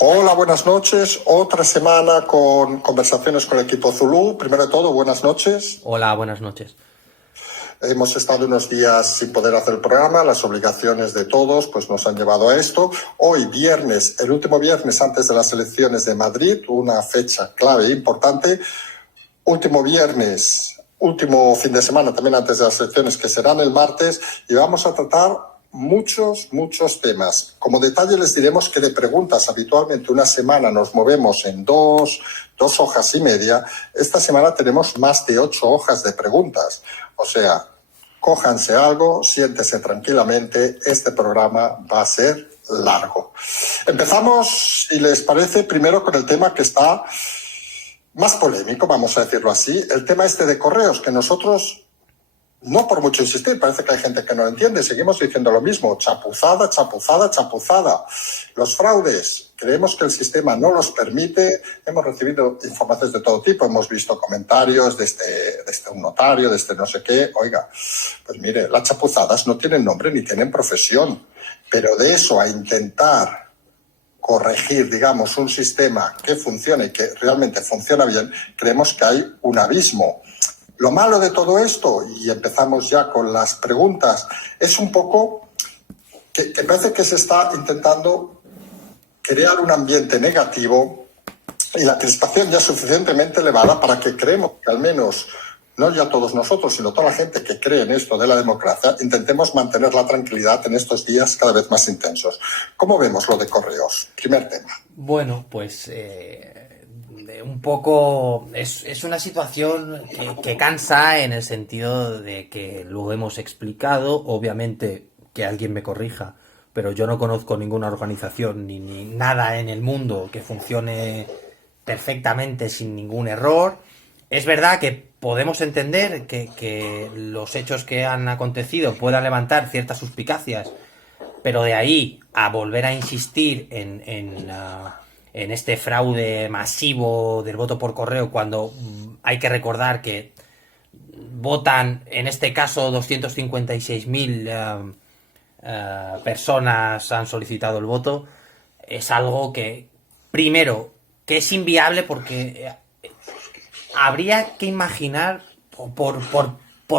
Hola, buenas noches. Otra semana con conversaciones con el equipo Zulu. Primero de todo, buenas noches. Hola, buenas noches. Hemos estado unos días sin poder hacer el programa. Las obligaciones de todos pues, nos han llevado a esto. Hoy, viernes, el último viernes antes de las elecciones de Madrid, una fecha clave e importante. Último viernes, último fin de semana también antes de las elecciones, que serán el martes, y vamos a tratar muchos temas. Como detalle les diremos que de preguntas habitualmente una semana nos movemos en dos hojas y media. Esta semana tenemos más de 8 hojas de preguntas. O sea, cójanse algo, siéntese tranquilamente. Este programa va a ser largo. Empezamos, si les parece, primero con el tema que está más polémico, vamos a decirlo así, el tema este de correos, que nosotros, no por mucho insistir, parece que hay gente que no lo entiende, seguimos diciendo lo mismo, chapuzada. Los fraudes, creemos que el sistema no los permite, hemos recibido informaciones de todo tipo, hemos visto comentarios desde un notario, desde no sé qué. Oiga, pues mire, las chapuzadas no tienen nombre ni tienen profesión, pero de eso a intentar corregir, digamos, un sistema que funcione y que realmente funciona bien, creemos que hay un abismo. Lo malo de todo esto, y empezamos ya con las preguntas, es un poco que parece que se está intentando crear un ambiente negativo y la crispación ya es suficientemente elevada para que creemos que al menos, no ya todos nosotros, sino toda la gente que cree en esto de la democracia, intentemos mantener la tranquilidad en estos días cada vez más intensos. ¿Cómo vemos lo de correos? Primer tema. Bueno, pues un poco es una situación que cansa en el sentido de que lo hemos explicado, obviamente que alguien me corrija, pero yo no conozco ninguna organización ni nada en el mundo que funcione perfectamente sin ningún error. Es verdad que podemos entender que los hechos que han acontecido puedan levantar ciertas suspicacias, pero de ahí a volver a insistir en este fraude masivo del voto por correo, cuando hay que recordar que votan, en este caso, 256.000 personas han solicitado el voto, es algo que, primero, que es inviable porque habría que imaginar, por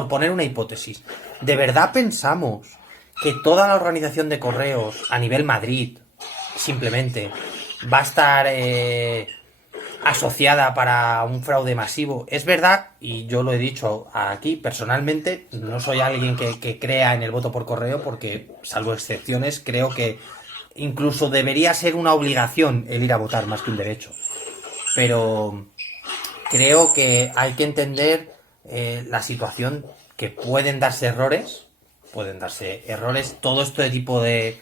poner una hipótesis, ¿de verdad pensamos que toda la organización de correos a nivel Madrid simplemente va a estar asociada para un fraude masivo? Es verdad, y yo lo he dicho aquí, personalmente no soy alguien que crea en el voto por correo porque, salvo excepciones, creo que incluso debería ser una obligación el ir a votar más que un derecho. Pero creo que hay que entender la situación, que pueden darse errores, todo este tipo de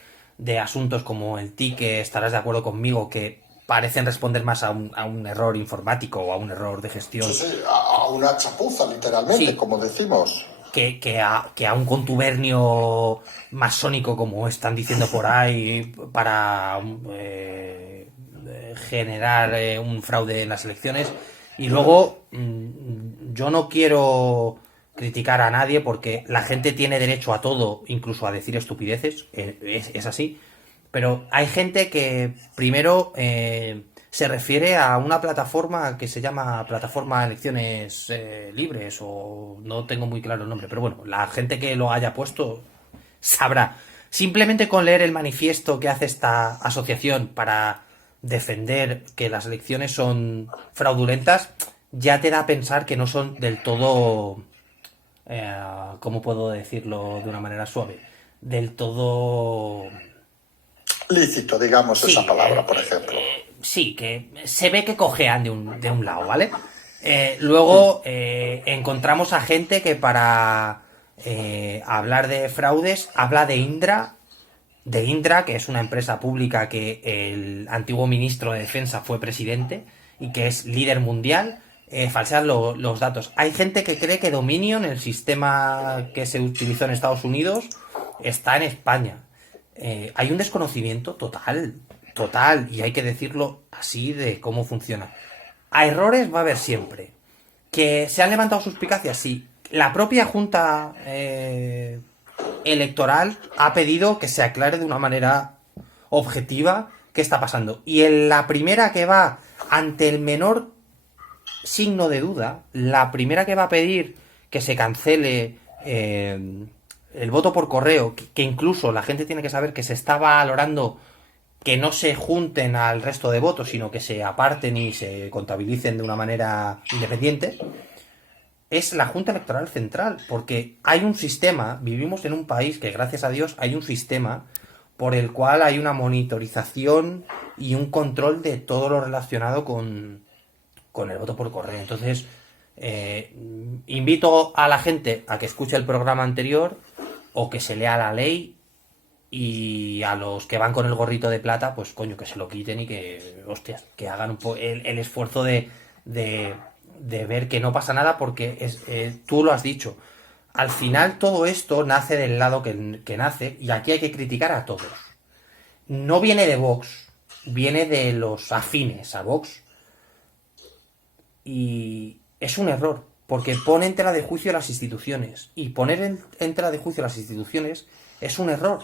asuntos como el ticket, estarás de acuerdo conmigo, que parecen responder más a un error informático o a un error de gestión. Sí, a una chapuza, literalmente, Sí, como decimos. que a un contubernio masónico, como están diciendo por ahí, para generar un fraude en las elecciones. Y luego, yo no quiero criticar a nadie porque la gente tiene derecho a todo, incluso a decir estupideces, es así. Pero hay gente que primero se refiere a una plataforma que se llama Plataforma Elecciones Libres, o no tengo muy claro el nombre, pero bueno, la gente que lo haya puesto sabrá. Simplemente con leer el manifiesto que hace esta asociación para defender que las elecciones son fraudulentas, ya te da a pensar que no son del todo, ¿cómo puedo decirlo de una manera suave? Del todo... Lícito, digamos esa Sí, palabra, por ejemplo. sí, que se ve que cojean de un lado, ¿vale? Luego encontramos a gente que para hablar de fraudes habla de Indra, que es una empresa pública que el antiguo ministro de Defensa fue presidente y que es líder mundial, falsean los datos. Hay gente que cree que Dominion, el sistema que se utilizó en Estados Unidos, está en España. Hay un desconocimiento total, y hay que decirlo así, de cómo funciona. A errores va a haber siempre. ¿Que se han levantado suspicacias? Sí. La propia Junta Electoral ha pedido que se aclare de una manera objetiva qué está pasando. Y en la primera que va, ante el menor signo de duda, la primera que va a pedir que se cancele el voto por correo, que incluso la gente tiene que saber que se está valorando que no se junten al resto de votos, sino que se aparten y se contabilicen de una manera independiente, es la Junta Electoral Central, porque hay un sistema, vivimos en un país que gracias a Dios hay un sistema por el cual hay una monitorización y un control de todo lo relacionado con el voto por correo. Entonces, invito a la gente a que escuche el programa anterior o que se lea la ley, y a los que van con el gorrito de plata, pues coño, que se lo quiten y que, hostias, que hagan un el esfuerzo de ver que no pasa nada, porque tú lo has dicho. Al final todo esto nace del lado que nace, y aquí hay que criticar a todos. No viene de Vox, viene de los afines a Vox. Y es un error, porque pone en tela de juicio las instituciones. Y poner en tela de juicio las instituciones es un error.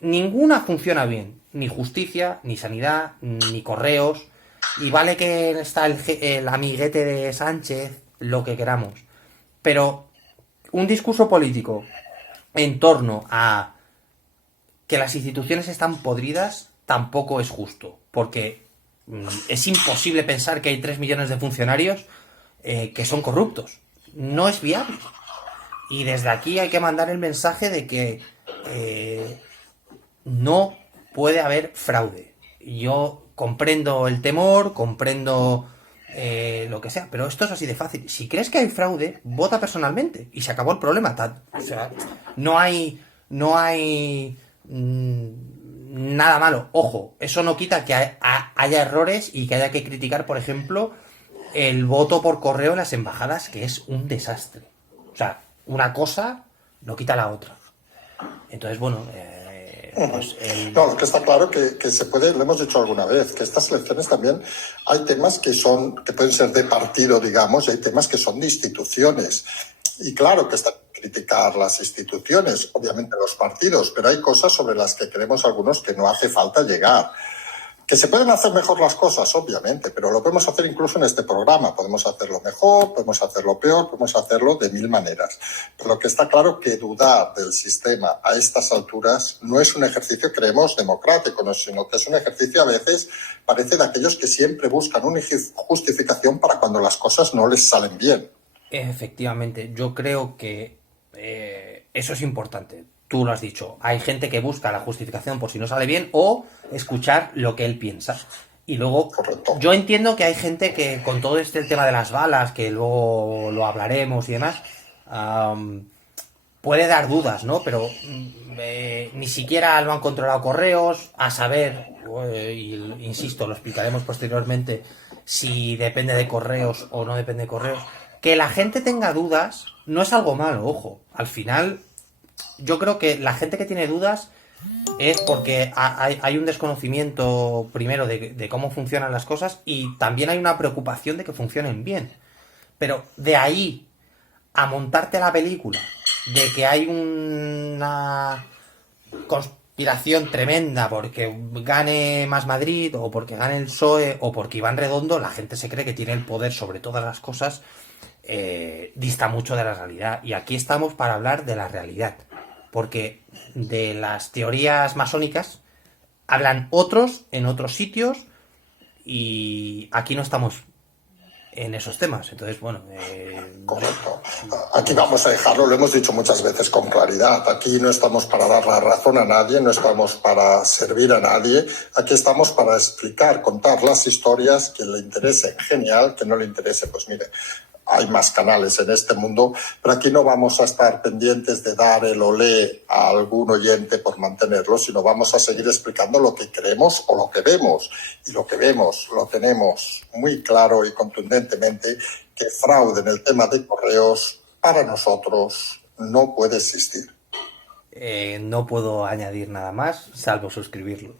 Ninguna funciona bien, ni justicia, ni sanidad, ni correos, y vale que está el amiguete de Sánchez, lo que queramos, pero un discurso político en torno a que las instituciones están podridas tampoco es justo, porque es imposible pensar que hay 3 millones de funcionarios que son corruptos. No es viable. Y desde aquí hay que mandar el mensaje de que no puede haber fraude. Yo comprendo el temor, comprendo lo que sea, pero esto es así de fácil. Si crees que hay fraude, vota personalmente y se acabó el problema. O sea, no hay nada malo. Ojo, eso no quita que haya errores y que haya que criticar, por ejemplo, el voto por correo en las embajadas, que es un desastre. O sea, una cosa no quita la otra. Entonces, bueno, pues No, lo que está claro que se puede, lo hemos dicho alguna vez, que estas elecciones también hay temas que pueden ser de partido, digamos, y hay temas que son de instituciones. Y claro que está criticar las instituciones, obviamente los partidos, pero hay cosas sobre las que creemos algunos que no hace falta llegar. Que se pueden hacer mejor las cosas, obviamente, pero lo podemos hacer incluso en este programa. Podemos hacerlo mejor, podemos hacerlo peor, podemos hacerlo de 1000 maneras. Pero lo que está claro que dudar del sistema a estas alturas no es un ejercicio, creemos, democrático, sino que es un ejercicio, a veces, parece de aquellos que siempre buscan una justificación para cuando las cosas no les salen bien. Efectivamente, yo creo que eso es importante. Tú lo has dicho, hay gente que busca la justificación por si no sale bien o escuchar lo que él piensa. Y luego, Correcto. yo entiendo que hay gente que con todo el tema de las balas, que luego lo hablaremos y demás, puede dar dudas, ¿no? Pero ni siquiera lo han controlado correos, a saber, y insisto, lo explicaremos posteriormente, si depende de correos o no depende de correos. Que la gente tenga dudas no es algo malo, ojo. Al final, yo creo que la gente que tiene dudas es porque hay un desconocimiento primero de cómo funcionan las cosas, y también hay una preocupación de que funcionen bien. Pero de ahí a montarte la película de que hay una conspiración tremenda porque gane Más Madrid o porque gane el PSOE o porque Iván Redondo, la gente se cree que tiene el poder sobre todas las cosas, dista mucho de la realidad. Y aquí estamos para hablar de la realidad, porque de las teorías masónicas hablan otros en otros sitios y aquí no estamos en esos temas. Entonces, bueno, Correcto. Aquí vamos a dejarlo, lo hemos dicho muchas veces con claridad. Aquí no estamos para dar la razón a nadie, no estamos para servir a nadie. Aquí estamos para explicar, contar las historias. Que le interese, genial. Que no le interese, pues mire, hay más canales en este mundo, pero aquí no vamos a estar pendientes de dar el olé a algún oyente por mantenerlo, sino vamos a seguir explicando lo que creemos o lo que vemos. Y lo que vemos lo tenemos muy claro y contundentemente, que fraude en el tema de correos para nosotros no puede existir. No puedo añadir nada más, salvo suscribirlo.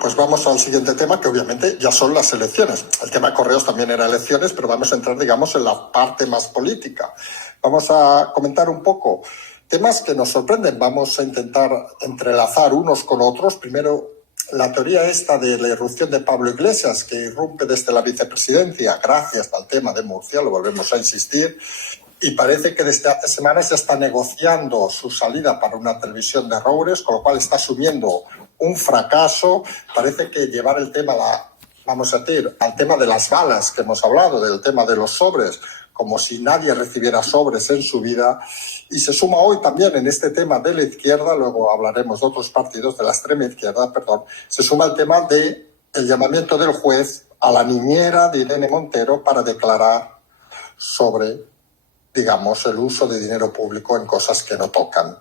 Pues vamos al siguiente tema, que obviamente ya son las elecciones. El tema de correos también era elecciones, pero vamos a entrar, digamos, en la parte más política. Vamos a comentar un poco temas que nos sorprenden. Vamos a intentar entrelazar unos con otros. Primero, la teoría esta de la irrupción de Pablo Iglesias, que irrumpe desde la vicepresidencia, gracias al tema de Murcia, lo volvemos a insistir, y parece que desde hace semanas ya está negociando su salida para una televisión de errores, con lo cual está asumiendo un fracaso. Parece que llevar el tema, vamos a decir, al tema de las balas que hemos hablado, del tema de los sobres, como si nadie recibiera sobres en su vida. Y se suma hoy también en este tema de la izquierda, luego hablaremos de otros partidos de la extrema izquierda, perdón, se suma el tema del llamamiento del juez a la niñera de Irene Montero para declarar sobre, digamos, el uso de dinero público en cosas que no tocan.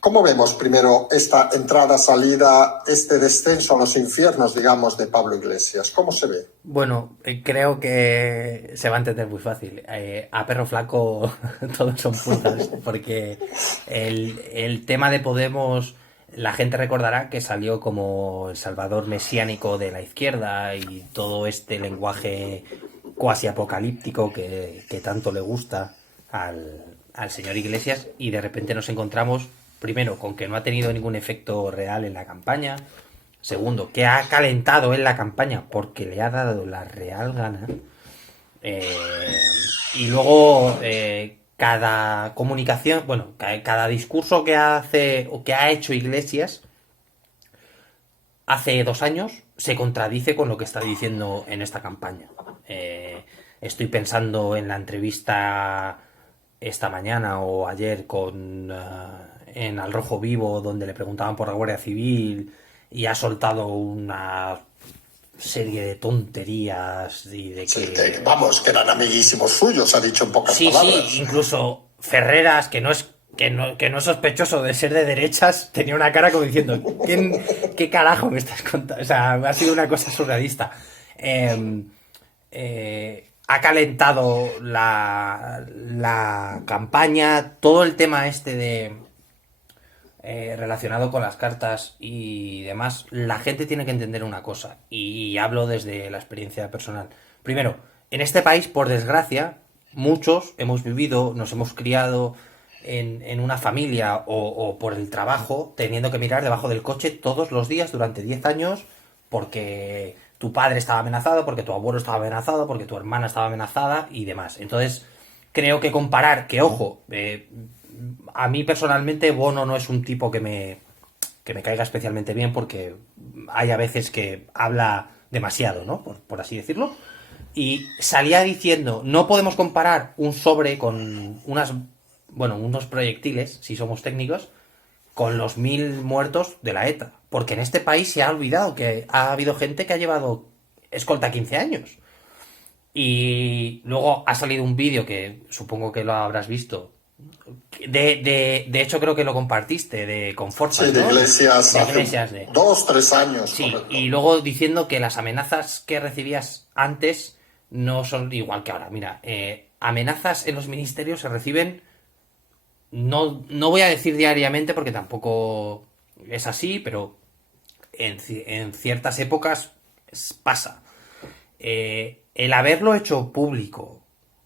¿Cómo vemos primero esta entrada, salida, este descenso a los infiernos, digamos, de Pablo Iglesias? ¿Cómo se ve? Bueno, creo que se va a entender muy fácil. A perro flaco todos son putas, porque el tema de Podemos, la gente recordará que salió como el salvador mesiánico de la izquierda y todo este lenguaje cuasi apocalíptico que tanto le gusta al señor Iglesias, y de repente nos encontramos, primero, con que no ha tenido ningún efecto real en la campaña. Segundo, que ha calentado en la campaña porque le ha dado la real gana. Y luego, cada comunicación, bueno, cada discurso que hace o que ha hecho Iglesias hace 2 años se contradice con lo que está diciendo en esta campaña. Estoy pensando en la entrevista esta mañana o ayer en Al Rojo Vivo, donde le preguntaban por la Guardia Civil, y ha soltado una serie de tonterías y de que... Sí, vamos, que eran amiguísimos suyos, ha dicho en pocas palabras. Sí, incluso Ferreras, que no es sospechoso de ser de derechas, tenía una cara como diciendo, ¿qué carajo me estás contando? O sea, ha sido una cosa surrealista. Ha calentado la campaña, todo el tema este de relacionado con las cartas y demás. La gente tiene que entender una cosa, y hablo desde la experiencia personal. Primero, en este país, por desgracia, muchos hemos vivido, nos hemos criado en una familia o por el trabajo, teniendo que mirar debajo del coche todos los días durante 10 años porque tu padre estaba amenazado, porque tu abuelo estaba amenazado, porque tu hermana estaba amenazada y demás. Entonces, creo que comparar, que ojo, a mí personalmente Bono no es un tipo que me caiga especialmente bien, porque hay a veces que habla demasiado, ¿no? Por así decirlo. Y salía diciendo, no podemos comparar un sobre con unos proyectiles, si somos técnicos, con los 1000 muertos de la ETA. Porque en este país se ha olvidado que ha habido gente que ha llevado escolta 15 años. Y luego ha salido un vídeo que supongo que lo habrás visto. De hecho, creo que lo compartiste de Confortas, sí, de ¿no? Iglesias, de Iglesias hace 2-3 años. Sí, correcto. y luego diciendo que las amenazas que recibías antes no son igual que ahora. Mira, amenazas en los ministerios se reciben, no voy a decir diariamente porque tampoco es así, pero en ciertas épocas pasa. El haberlo hecho público,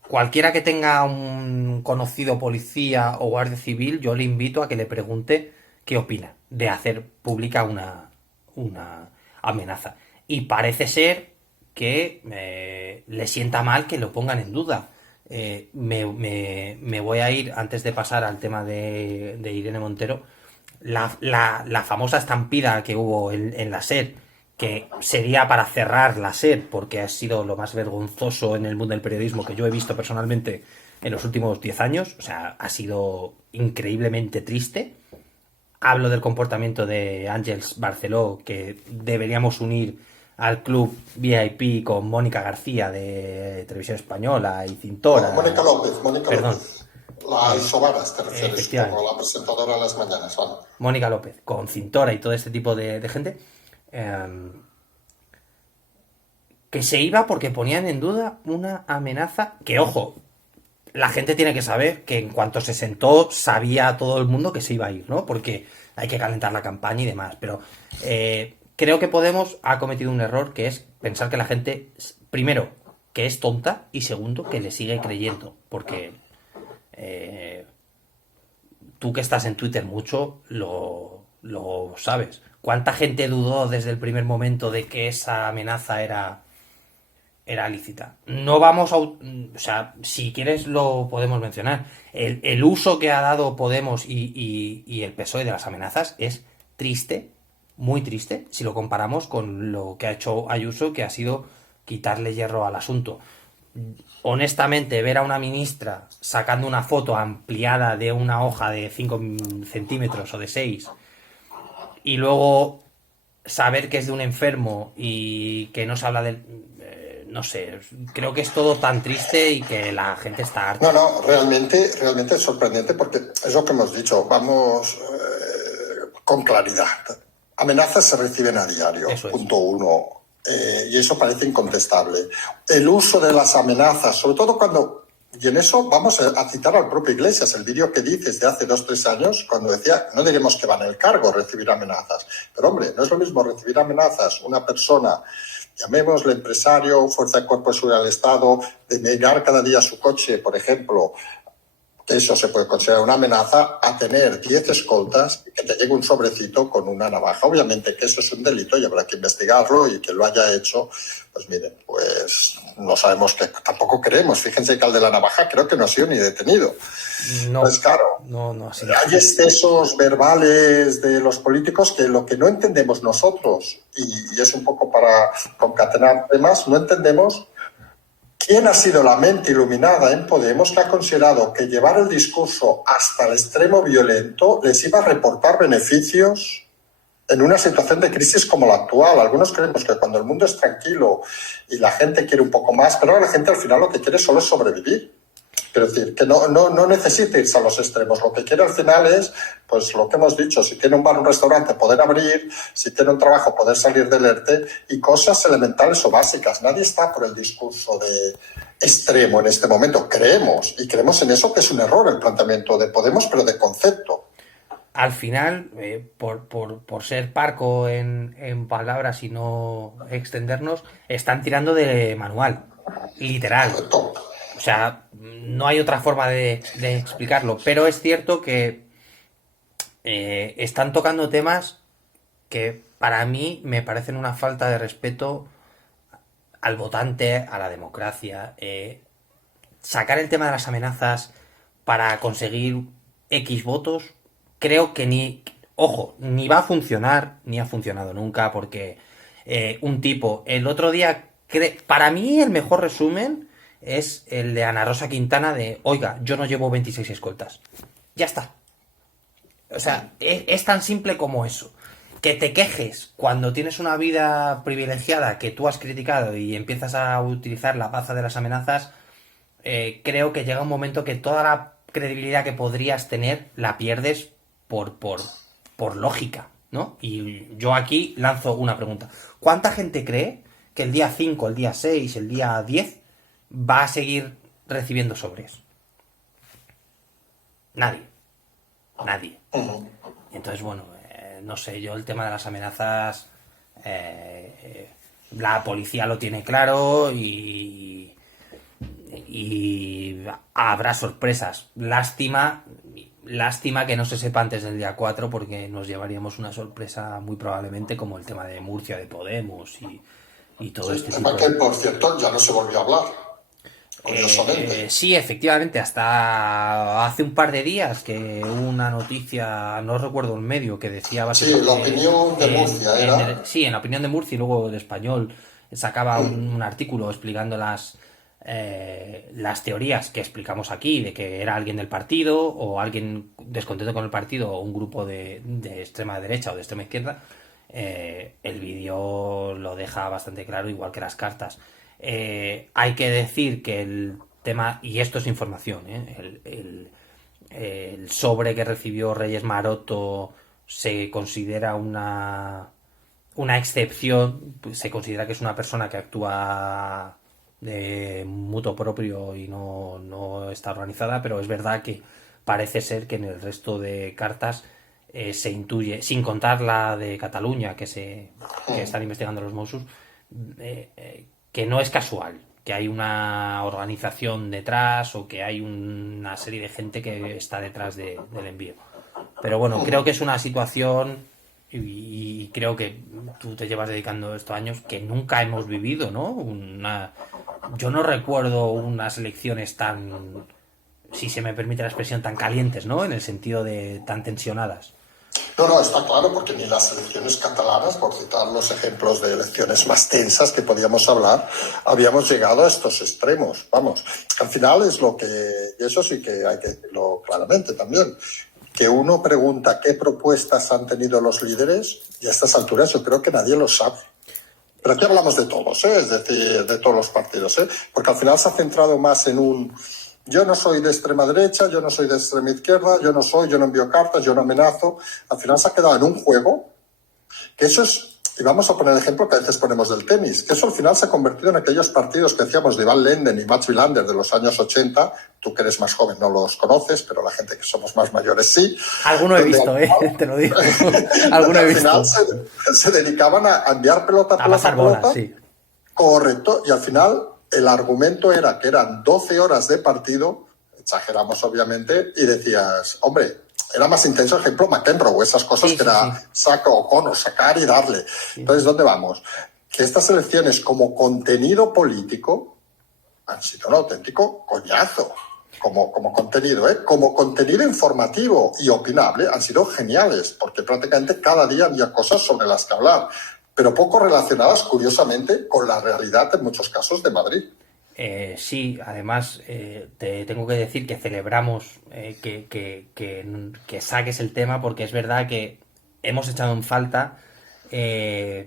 cualquiera que tenga un conocido policía o guardia civil, yo le invito a que le pregunte qué opina de hacer pública una amenaza. Y parece ser que le sienta mal que lo pongan en duda. Me voy a ir, antes de pasar al tema de Irene Montero, la famosa estampida que hubo en la SER, que sería para cerrar la SER, porque ha sido lo más vergonzoso en el mundo del periodismo que yo he visto personalmente en los últimos 10 años. O sea, ha sido increíblemente triste. Hablo del comportamiento de Àngels Barceló, que deberíamos unir al club VIP con Mónica García de Televisión Española y Cintora. Mónica López. Perdón. La Isobaras, te refieres, Efectivamente. como la presentadora de las mañanas, ¿vale? Mónica López, con Cintora y todo este tipo de gente, que se iba porque ponían en duda una amenaza que, ojo, la gente tiene que saber que en cuanto se sentó sabía todo el mundo que se iba a ir, ¿no? Porque hay que calentar la campaña y demás, pero creo que Podemos ha cometido un error, que es pensar que la gente, primero, que es tonta, y segundo, que le sigue creyendo, porque tú que estás en Twitter mucho lo sabes. ¿Cuánta gente dudó desde el primer momento de que esa amenaza era lícita? No vamos a... O sea, si quieres lo podemos mencionar. El uso que ha dado Podemos y el PSOE de las amenazas es triste, muy triste, si lo comparamos con lo que ha hecho Ayuso, que ha sido quitarle hierro al asunto. Honestamente, ver a una ministra sacando una foto ampliada de una hoja de 5 centímetros o de 6 y luego saber que es de un enfermo y que no se habla del... no sé, creo que es todo tan triste y que la gente está harta. No, realmente es sorprendente porque es lo que hemos dicho, vamos con claridad. Amenazas se reciben a diario, Eso es. punto uno. Y eso parece incontestable. El uso de las amenazas, sobre todo cuando... Y en eso vamos a citar al propio Iglesias, el vídeo que dices de hace 2-3 años, cuando decía, no diremos que va en el cargo recibir amenazas, pero hombre, no es lo mismo recibir amenazas una persona, llamémosle empresario, fuerza de cuerpo de seguridad del Estado, de negar cada día su coche, por ejemplo, que eso se puede considerar una amenaza, a tener 10 escoltas y que te llegue un sobrecito con una navaja. Obviamente que eso es un delito y habrá que investigarlo, y quien lo haya hecho, pues miren, pues no sabemos, que tampoco creemos. Fíjense que al de la navaja creo que no ha sido ni detenido. No, pues claro, no, así hay excesos verbales de los políticos que lo que no entendemos nosotros, y es un poco para concatenar temas, no entendemos quién ha sido la mente iluminada en Podemos que ha considerado que llevar el discurso hasta el extremo violento les iba a reportar beneficios en una situación de crisis como la actual. Algunos creemos que cuando el mundo es tranquilo y la gente quiere un poco más, pero la gente al final lo que quiere solo es sobrevivir. Quiero decir, que no necesita irse a los extremos. Lo que quiere al final es, pues lo que hemos dicho, si tiene un bar o un restaurante, poder abrir, si tiene un trabajo, poder salir del ERTE, y cosas elementales o básicas. Nadie está por el discurso de extremo en este momento. Creemos en eso, que es un error el planteamiento de Podemos, pero de concepto. Al final, por ser parco en palabras y no extendernos, están tirando de manual, literal. Correcto. O sea, no hay otra forma de explicarlo. Pero es cierto que están tocando temas que para mí me parecen una falta de respeto al votante, a la democracia. Sacar el tema de las amenazas para conseguir X votos, creo que ni va a funcionar, ni ha funcionado nunca, porque un tipo, el otro día, para mí el mejor resumen es el de Ana Rosa Quintana de, oiga, yo no llevo 26 escoltas. Ya está. O sea, es tan simple como eso. Que te quejes cuando tienes una vida privilegiada que tú has criticado y empiezas a utilizar la baza de las amenazas, creo que llega un momento que toda la credibilidad que podrías tener la pierdes por lógica, ¿no? Y yo aquí lanzo una pregunta. ¿Cuánta gente cree que el día 5, el día 6, el día 10 va a seguir recibiendo sobres? Nadie. Entonces, bueno, no sé, yo el tema de las amenazas, la policía lo tiene claro y habrá sorpresas. Lástima que no se sepa antes del día 4, porque nos llevaríamos una sorpresa muy probablemente, como el tema de Murcia, de Podemos y todo Sí, este tema tipo que, de... por cierto, ya no se volvió a hablar, curiosamente. Sí, efectivamente, hasta hace un par de días que hubo una noticia, no recuerdo el medio, que decía Sí, básicamente... la opinión de Murcia era... sí, en la opinión de Murcia, y luego de Español sacaba un artículo explicando las teorías que explicamos aquí, de que era alguien del partido, o alguien descontento con el partido, o un grupo de extrema derecha o de extrema izquierda. El vídeo lo deja bastante claro, igual que las cartas. Hay que decir que el tema, y esto es información, el sobre que recibió Reyes Maroto se considera una excepción. Se considera que es una persona que actúa de mutuo propio y no está organizada, pero es verdad que parece ser que en el resto de cartas se intuye, sin contar la de Cataluña que están investigando los Mossos, que no es casual, que hay una organización detrás, o que hay una serie de gente que está detrás del envío. Pero bueno, creo que es una situación y creo que tú te llevas dedicando estos años, que nunca hemos vivido, ¿no? Yo no recuerdo unas elecciones tan, si se me permite la expresión, tan calientes, ¿no? En el sentido de tan tensionadas. No, está claro, porque ni las elecciones catalanas, por citar los ejemplos de elecciones más tensas que podíamos hablar, habíamos llegado a estos extremos. Vamos, al final es lo que, y eso sí que hay que decirlo claramente también, que uno pregunta qué propuestas han tenido los líderes y a estas alturas yo creo que nadie lo sabe. Pero aquí hablamos de todos, es decir, de todos los partidos, porque al final se ha centrado más en un... Yo no soy de extrema derecha, yo no soy de extrema izquierda, yo no envío cartas, yo no amenazo. Al final se ha quedado en un juego que eso es, y vamos a poner el ejemplo que a veces ponemos del tenis, que eso al final se ha convertido en aquellos partidos que decíamos de Van Lenden y Mats Wilander de los años 80. Tú que eres más joven no los conoces, pero la gente que somos más mayores sí. Alguno he visto, te lo digo. Alguno he visto. Al final se dedicaban a enviar pelota, a pasar bolas, sí. Correcto, y al final el argumento era que eran 12 horas de partido, exageramos obviamente, y decías, hombre, era más intenso, ejemplo, McEnroe, esas cosas que era saco o cono, sacar y darle. Sí. Entonces, ¿dónde vamos? Que estas elecciones como contenido político han sido un auténtico coñazo. Como contenido, como contenido informativo y opinable, han sido geniales, porque prácticamente cada día había cosas sobre las que hablar, pero poco relacionadas, curiosamente, con la realidad en muchos casos de Madrid. Sí, además te tengo que decir que celebramos que saques el tema, porque es verdad que hemos echado en falta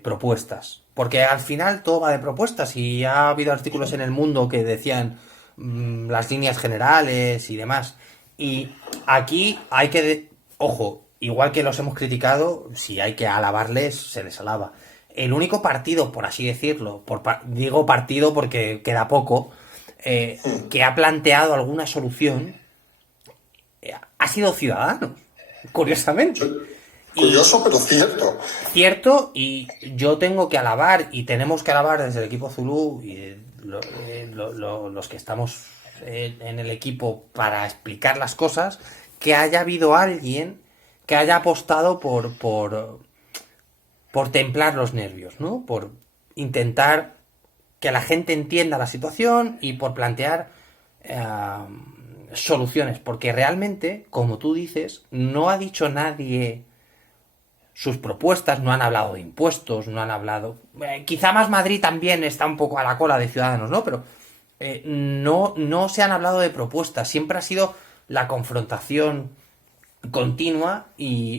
propuestas, porque al final todo va de propuestas, y ha habido artículos en El Mundo que decían las líneas generales y demás, y aquí hay que, ojo, igual que los hemos criticado, si hay que alabarles, se les alaba. El único partido, por así decirlo, digo partido porque queda poco, que ha planteado alguna solución ha sido Ciudadanos, curiosamente. Curioso, pero cierto. Cierto, y yo tengo que alabar, y tenemos que alabar desde el equipo Zulú y los que estamos en el equipo para explicar las cosas, que haya habido alguien que haya apostado por templar los nervios, ¿no? Por intentar que la gente entienda la situación y por plantear soluciones, porque realmente, como tú dices, no ha dicho nadie sus propuestas, no han hablado de impuestos, no han hablado... quizá Más Madrid también está un poco a la cola de Ciudadanos, ¿no? Pero no se han hablado de propuestas, siempre ha sido la confrontación continua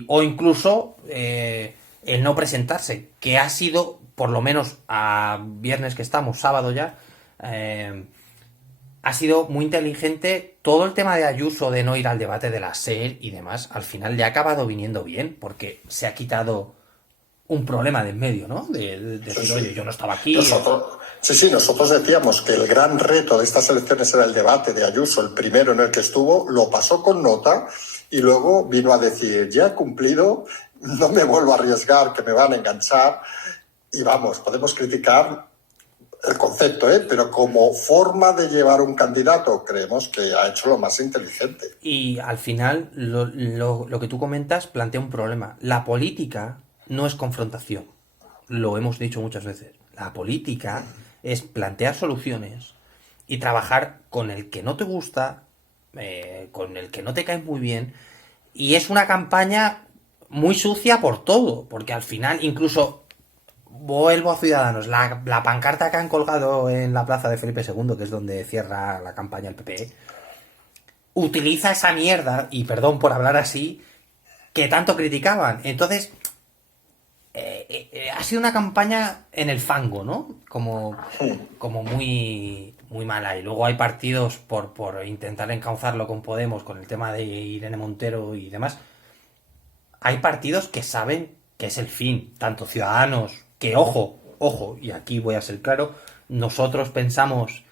o incluso... el no presentarse, que ha sido, por lo menos a viernes que estamos, sábado ya, ha sido muy inteligente. Todo el tema de Ayuso, de no ir al debate de la SER y demás, al final le ha acabado viniendo bien, porque se ha quitado un problema de en medio, ¿no? De decir, oye, yo no estaba aquí. Nosotros decíamos que el gran reto de estas elecciones era el debate de Ayuso, el primero en el que estuvo, lo pasó con nota, y luego vino a decir, ya he cumplido, no me vuelvo a arriesgar, que me van a enganchar. Y vamos, podemos criticar el concepto, pero como forma de llevar un candidato creemos que ha hecho lo más inteligente. Y al final lo que tú comentas plantea un problema. La política no es confrontación, lo hemos dicho muchas veces. La política es plantear soluciones y trabajar con el que no te gusta, con el que no te cae muy bien, y es una campaña muy sucia por todo, porque al final, incluso vuelvo a Ciudadanos, la pancarta que han colgado en la plaza de Felipe II, que es donde cierra la campaña el PP, utiliza esa mierda, y perdón por hablar así, que tanto criticaban. Entonces ha sido una campaña en el fango, ¿no? Como muy, muy mala. Y luego hay partidos por intentar encauzarlo con Podemos, con el tema de Irene Montero y demás. Hay partidos que saben que es el fin, tanto Ciudadanos, que ojo, y aquí voy a ser claro, nosotros pensamos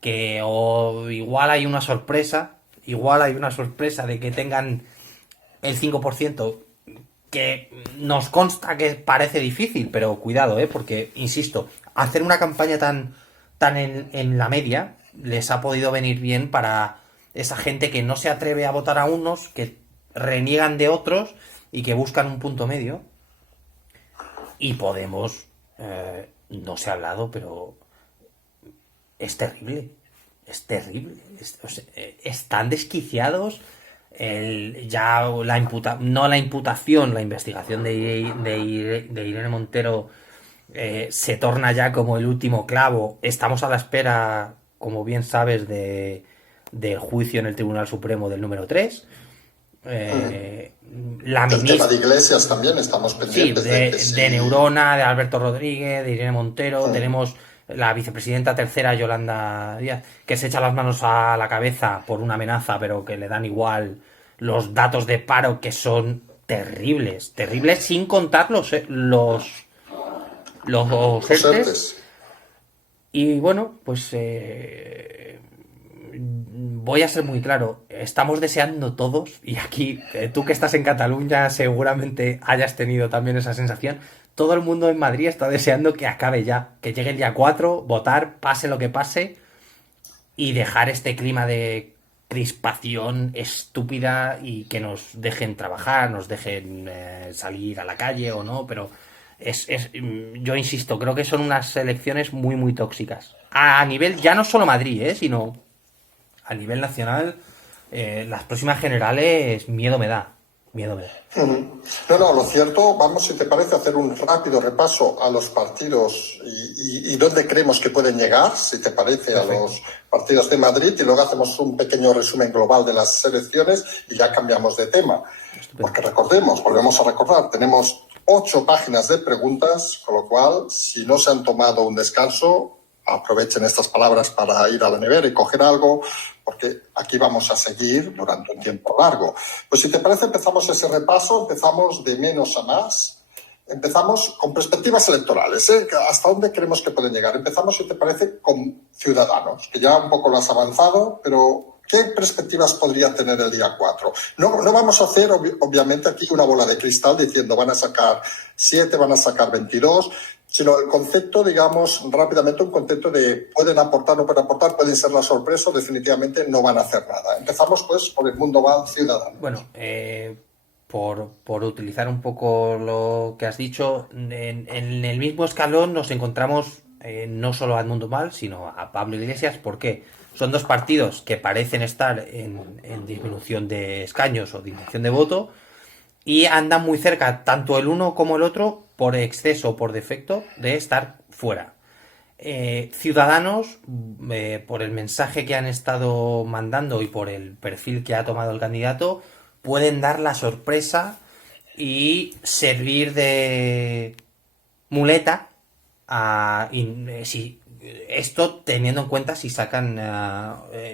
que igual hay una sorpresa de que tengan el 5%, que nos consta que parece difícil, pero cuidado, porque, insisto, hacer una campaña tan en la media les ha podido venir bien para esa gente que no se atreve a votar a unos, que reniegan de otros y que buscan un punto medio. Y Podemos, no se ha hablado, pero es terrible. Es terrible. O sea, están desquiciados. No la imputación, la investigación de Irene Montero se torna ya como el último clavo. Estamos a la espera, como bien sabes, del juicio en el Tribunal Supremo del número 3. La El tema ministra, de Iglesias también estamos sí, pendientes de que de si... Neurona, de Alberto Rodríguez, de Irene Montero. Tenemos la vicepresidenta tercera, Yolanda Díaz, que se echa las manos a la cabeza por una amenaza, pero que le dan igual los datos de paro, que son terribles, terribles, sin contar los Los ERTEs. ERTEs. Y bueno, pues voy a ser muy claro, estamos deseando todos, y aquí tú que estás en Cataluña seguramente hayas tenido también esa sensación, todo el mundo en Madrid está deseando que acabe ya, que llegue el día 4, votar, pase lo que pase, y dejar este clima de crispación estúpida y que nos dejen trabajar, nos dejen salir a la calle o no, pero yo insisto, creo que son unas elecciones muy, muy tóxicas. A nivel, ya no solo Madrid, sino a nivel nacional, las próximas generales, miedo me da. Miedo me da. No, lo cierto, vamos, si te parece, hacer un rápido repaso a los partidos y dónde creemos que pueden llegar, si te parece, Perfecto. a los partidos de Madrid, y luego hacemos un pequeño resumen global de las elecciones y ya cambiamos de tema. Estupendo. Porque recordemos, volvemos a recordar, tenemos 8 páginas de preguntas, con lo cual, si no se han tomado un descanso, aprovechen estas palabras para ir a la nevera y coger algo, porque aquí vamos a seguir durante un tiempo largo. Pues si te parece, empezamos ese repaso, empezamos de menos a más, empezamos con perspectivas electorales, ¿eh? ¿Hasta dónde creemos que pueden llegar? Empezamos, si te parece, con Ciudadanos, que ya un poco lo has avanzado, pero ¿qué perspectivas podría tener el día 4? No vamos a hacer, obviamente, aquí una bola de cristal diciendo van a sacar 7, van a sacar 22, sino el concepto, digamos, rápidamente un concepto de pueden aportar, no pueden aportar, pueden ser la sorpresa o definitivamente no van a hacer nada. Empezamos, pues, por el mundo Val ciudadano. Bueno, por utilizar un poco lo que has dicho, en el mismo escalón nos encontramos no solo a Edmundo Val, sino a Pablo Iglesias. ¿Por qué? Son dos partidos que parecen estar en disminución de escaños o disminución de voto, y andan muy cerca, tanto el uno como el otro, por exceso o por defecto, de estar fuera. Ciudadanos, por el mensaje que han estado mandando y por el perfil que ha tomado el candidato, pueden dar la sorpresa y servir de muleta esto teniendo en cuenta si sacan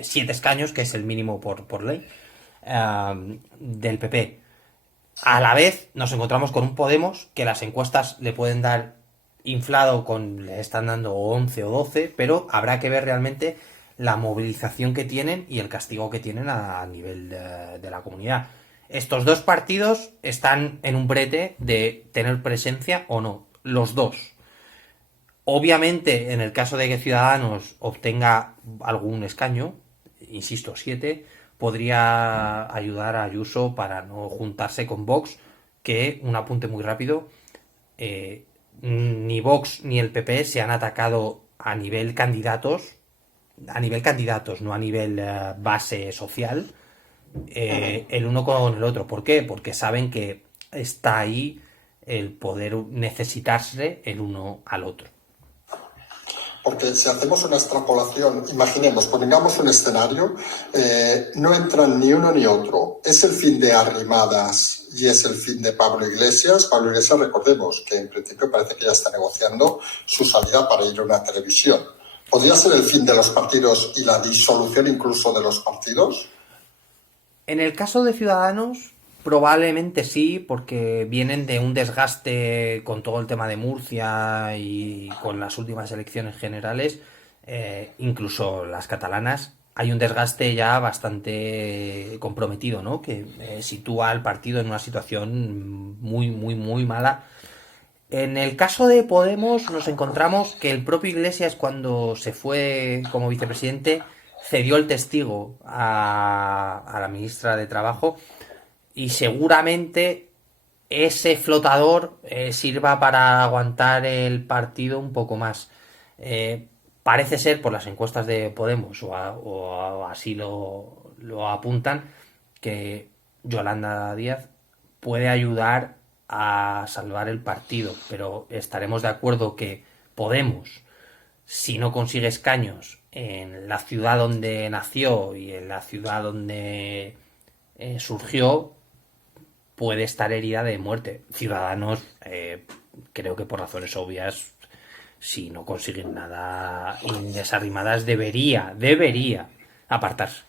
7 escaños, que es el mínimo por ley, del PP. A la vez nos encontramos con un Podemos que las encuestas le pueden dar inflado, le están dando 11 o 12, pero habrá que ver realmente la movilización que tienen y el castigo que tienen a nivel de la comunidad. Estos dos partidos están en un brete de tener presencia o no, los dos. Obviamente, en el caso de que Ciudadanos obtenga algún escaño, insisto, 7, podría ayudar a Ayuso para no juntarse con Vox, que, un apunte muy rápido, ni Vox ni el PP se han atacado a nivel candidatos, no a nivel base social, el uno con el otro. ¿Por qué? Porque saben que está ahí el poder necesitarse el uno al otro. Porque si hacemos una extrapolación, imaginemos, pongamos un escenario, no entran ni uno ni otro. Es el fin de Arrimadas y es el fin de Pablo Iglesias. Pablo Iglesias, recordemos que en principio parece que ya está negociando su salida para ir a una televisión. ¿Podría ser el fin de los partidos y la disolución incluso de los partidos? En el caso de Ciudadanos, probablemente sí, porque vienen de un desgaste con todo el tema de Murcia y con las últimas elecciones generales, incluso las catalanas. Hay un desgaste ya bastante comprometido, ¿no? Que sitúa al partido en una situación muy, muy, muy mala. En el caso de Podemos nos encontramos que el propio Iglesias, cuando se fue como vicepresidente, cedió el testigo a la ministra de Trabajo, y seguramente ese flotador sirva para aguantar el partido un poco más. Parece ser, por las encuestas de Podemos, o así lo apuntan, que Yolanda Díaz puede ayudar a salvar el partido, pero estaremos de acuerdo que Podemos, si no consigue escaños en la ciudad donde nació y en la ciudad donde surgió, puede estar herida de muerte. Ciudadanos, creo que por razones obvias, si no consiguen nada Inés Arrimadas, debería apartarse.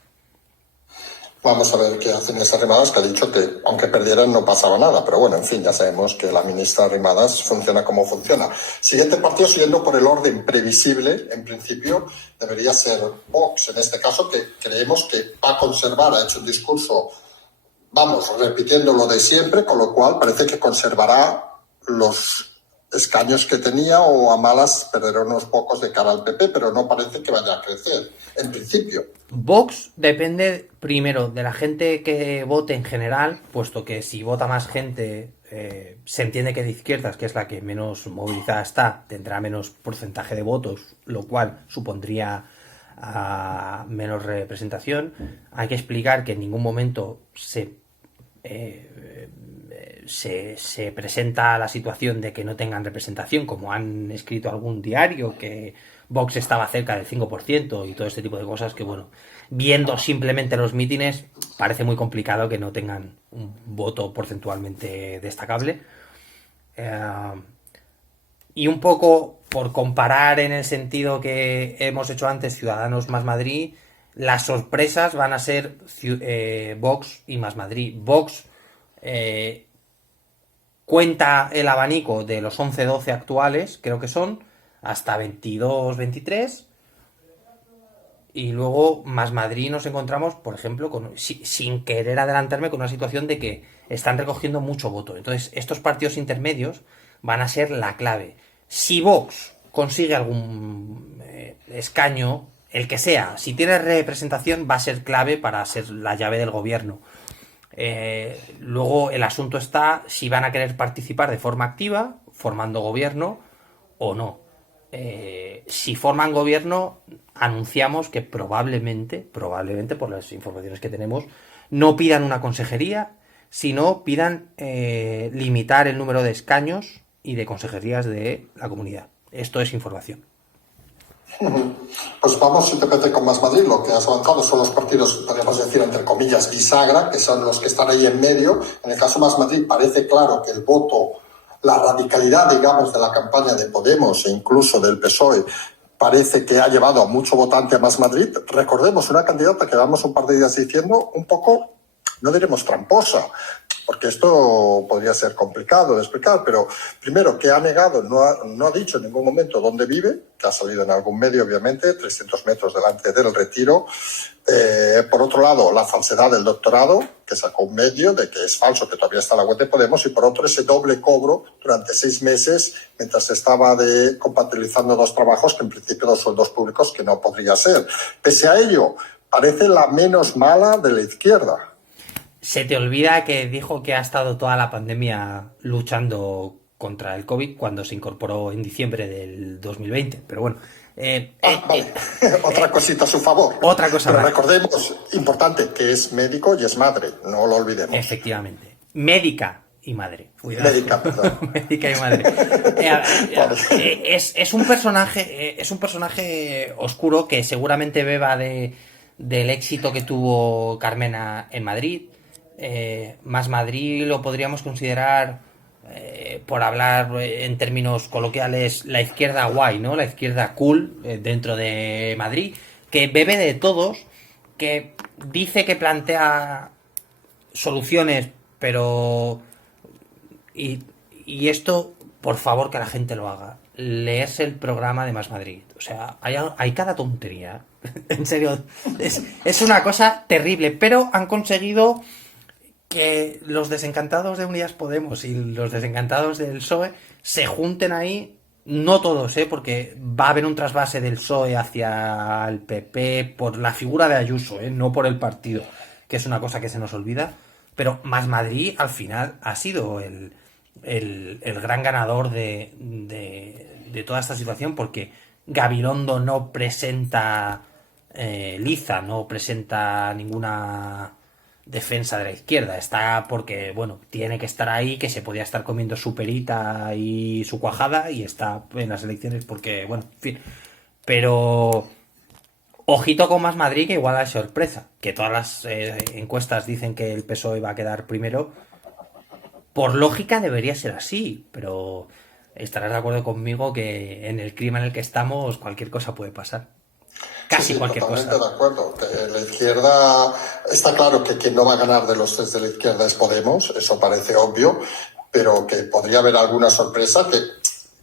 Vamos a ver qué hacen Inés Arrimadas, que ha dicho que aunque perdieran no pasaba nada, pero bueno, en fin, ya sabemos que la ministra Arrimadas funciona como funciona. Siguiente partido, siguiendo por el orden previsible, en principio debería ser Vox, en este caso, que creemos que va a conservar, ha hecho un discurso, vamos, repitiendo lo de siempre, con lo cual parece que conservará los escaños que tenía, o a malas perderá unos pocos de cara al PP, pero no parece que vaya a crecer, en principio. Vox depende primero de la gente que vote en general, puesto que si vota más gente, se entiende que de izquierdas, que es la que menos movilizada está, tendrá menos porcentaje de votos, lo cual supondría menos representación. Hay que explicar que en ningún momento se presenta la situación de que no tengan representación, como han escrito algún diario, que Vox estaba cerca del 5% y todo este tipo de cosas, que bueno, viendo simplemente los mítines, parece muy complicado que no tengan un voto porcentualmente destacable. Y un poco por comparar, en el sentido que hemos hecho antes, Ciudadanos más Madrid, las sorpresas van a ser Vox y más Madrid. Vox cuenta el abanico de los 11-12 actuales, creo que son, hasta 22-23, y luego más Madrid nos encontramos, por ejemplo, sin querer adelantarme, con una situación de que están recogiendo mucho voto. Entonces, estos partidos intermedios van a ser la clave. Si Vox consigue algún escaño, el que sea, si tiene representación, va a ser clave para ser la llave del gobierno. Luego el asunto está si van a querer participar de forma activa, formando gobierno o no. Si forman gobierno, anunciamos que probablemente, por las informaciones que tenemos, no pidan una consejería, sino pidan limitar el número de escaños y de consejerías de la comunidad. Esto es información. Pues vamos, si te parece, con Más Madrid. Lo que has avanzado son los partidos, podríamos decir, entre comillas, bisagra, que son los que están ahí en medio. En el caso Más Madrid parece claro que el voto, la radicalidad, digamos, de la campaña de Podemos e incluso del PSOE, parece que ha llevado a mucho votante a Más Madrid. Recordemos, una candidata que vamos un par de días diciendo un poco, no diremos tramposa, porque esto podría ser complicado de explicar, pero primero, que ha negado, no ha dicho en ningún momento dónde vive, que ha salido en algún medio, obviamente, 300 metros delante del Retiro. Por otro lado, la falsedad del doctorado, que sacó un medio de que es falso, que todavía está en la web de Podemos, y por otro, ese doble cobro durante 6 meses, mientras estaba compatibilizando 2 trabajos, que en principio 2 sueldos públicos, que no podría ser. Pese a ello, parece la menos mala de la izquierda. Se te olvida que dijo que ha estado toda la pandemia luchando contra el COVID cuando se incorporó en diciembre del 2020. Pero bueno. Vale. Otra cosita a su favor. Otra cosa Pero más. recordemos, importante, que es médico y es madre. No lo olvidemos. Efectivamente. Médica y madre. Cuidado. Médica, perdón. Médica y madre. Es un personaje oscuro que seguramente beba del éxito que tuvo Carmena en Madrid. Más Madrid lo podríamos considerar, por hablar en términos coloquiales, la izquierda guay, ¿no? La izquierda cool dentro de Madrid, que bebe de todos, que dice que plantea soluciones, pero y esto, por favor, que la gente lo haga. Leerse el programa de Más Madrid. O sea, hay cada tontería. En serio, es una cosa terrible, pero han conseguido que los desencantados de Unidas Podemos y los desencantados del PSOE se junten ahí, no todos, porque va a haber un trasvase del PSOE hacia el PP por la figura de Ayuso, no por el partido, que es una cosa que se nos olvida, Pero Más Madrid al final ha sido el gran ganador de toda esta situación, porque Gabilondo no presenta liza, no presenta ninguna defensa de la izquierda. Está porque, bueno, tiene que estar ahí, que se podía estar comiendo su perita y su cuajada, y está en las elecciones porque, bueno, en fin. Pero ojito con Más Madrid, que igual hay sorpresa. Que todas las encuestas dicen que el PSOE va a quedar primero. Por lógica debería ser así, pero estarás de acuerdo conmigo que en el clima en el que estamos cualquier cosa puede pasar. Casi Sí, cualquier totalmente cosa. de acuerdo. La izquierda, está claro que quien no va a ganar de los tres de la izquierda es Podemos, eso parece obvio, pero que podría haber alguna sorpresa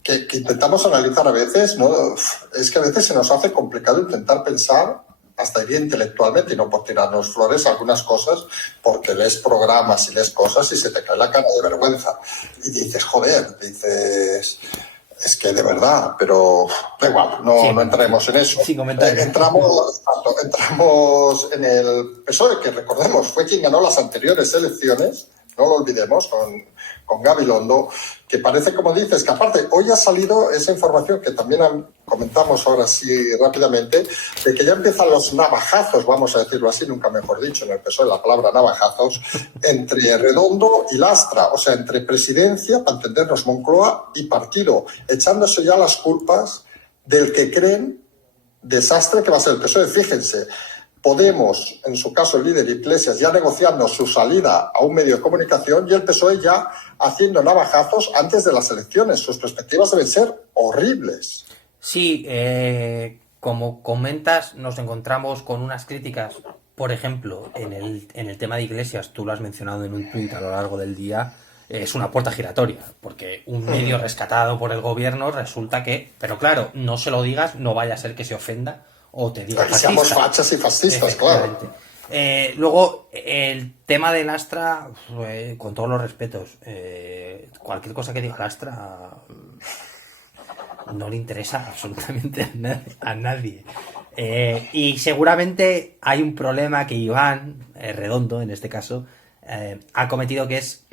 que intentamos analizar a veces, ¿no? Es que a veces se nos hace complicado intentar pensar, hasta diría intelectualmente, y no por tirarnos flores, algunas cosas, porque lees programas y lees cosas y se te cae la cara de vergüenza. Y dices, joder, es que de verdad, pero da igual, no entraremos en eso. Sin comentarios. Entramos en el PSOE, que recordemos, fue quien ganó las anteriores elecciones, no lo olvidemos, con Gabilondo, que parece, como dices, que aparte hoy ha salido esa información que también comentamos ahora sí rápidamente, de que ya empiezan los navajazos, vamos a decirlo así, nunca mejor dicho, en el PSOE la palabra navajazos, entre Redondo y Lastra, o sea, entre presidencia, para entendernos, Moncloa, y partido, echándose ya las culpas del que creen desastre que va a ser el PSOE. Fíjense, Podemos, en su caso el líder Iglesias, ya negociando su salida a un medio de comunicación, y el PSOE ya haciendo navajazos antes de las elecciones. Sus perspectivas deben ser horribles. Sí, como comentas, nos encontramos con unas críticas, por ejemplo, en el tema de Iglesias, tú lo has mencionado en un tuit a lo largo del día, es una puerta giratoria, porque un medio rescatado por el gobierno resulta que, pero claro, no se lo digas, no vaya a ser que se ofenda o te diga fascista. Seamos fachas y fascistas, claro. Luego, el tema de Lastra, con todos los respetos, cualquier cosa que diga Lastra no le interesa absolutamente a nadie. Y seguramente hay un problema que Iván Redondo, en este caso, ha cometido, que es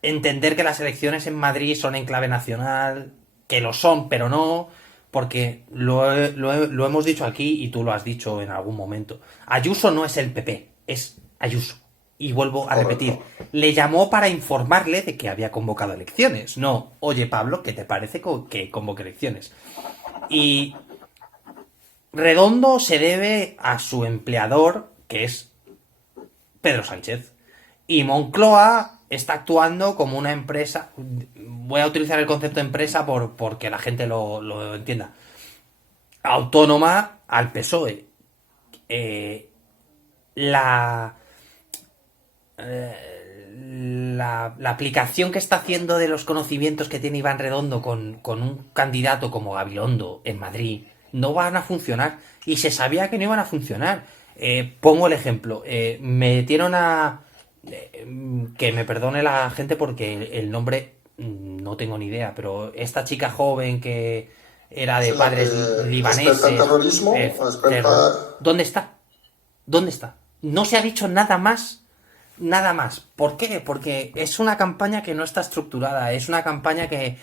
entender que las elecciones en Madrid son en clave nacional, que lo son, pero no, porque lo hemos dicho aquí y tú lo has dicho en algún momento. Ayuso no es el PP, es Ayuso. Y vuelvo a repetir, le llamó para informarle de que había convocado elecciones. No, oye Pablo, ¿qué te parece que convoque elecciones? Y Redondo se debe a su empleador, que es Pedro Sánchez. Y Moncloa está actuando como una empresa. Voy a utilizar el concepto de empresa porque la gente lo entienda. Autónoma al PSOE. La aplicación que está haciendo de los conocimientos que tiene Iván Redondo con un candidato como Gabilondo en Madrid no van a funcionar, y se sabía que no iban a funcionar. Pongo el ejemplo, metieron que me perdone la gente porque el nombre no tengo ni idea, pero esta chica joven que era de padres libaneses, experta en terrorismo, ¿dónde está? No se ha dicho nada más. Nada más. ¿Por qué? Porque es una campaña que no está estructurada. Es una campaña que